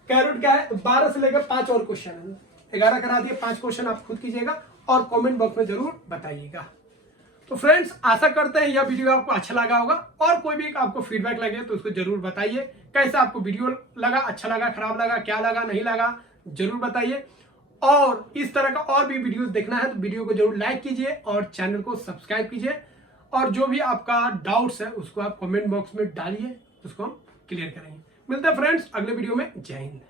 कैरोट क्या है, तो 12 से लेकर 5 और क्वेश्चन है, 11 करा दिए, 5 क्वेश्चन आप खुद कीजिएगा और कमेंट बॉक्स में जरूर बताइएगा। तो फ्रेंड्स आशा करते हैं यह वीडियो आपको अच्छा लगा होगा, और कोई भी आपको फीडबैक लगे तो उसको जरूर बताइए। कैसा आपको वीडियो लगा, अच्छा लगा, खराब लगा, क्या लगा, नहीं लगा, जरूर बताइए। और इस तरह का और भी वीडियोस देखना है तो वीडियो को जरूर लाइक कीजिए और चैनल को सब्सक्राइब कीजिए। और जो भी आपका डाउट्स है उसको आप कमेंट बॉक्स में डालिए, उसको हम क्लियर करेंगे। मिलते हैं फ्रेंड्स अगले वीडियो में। जय हिंद।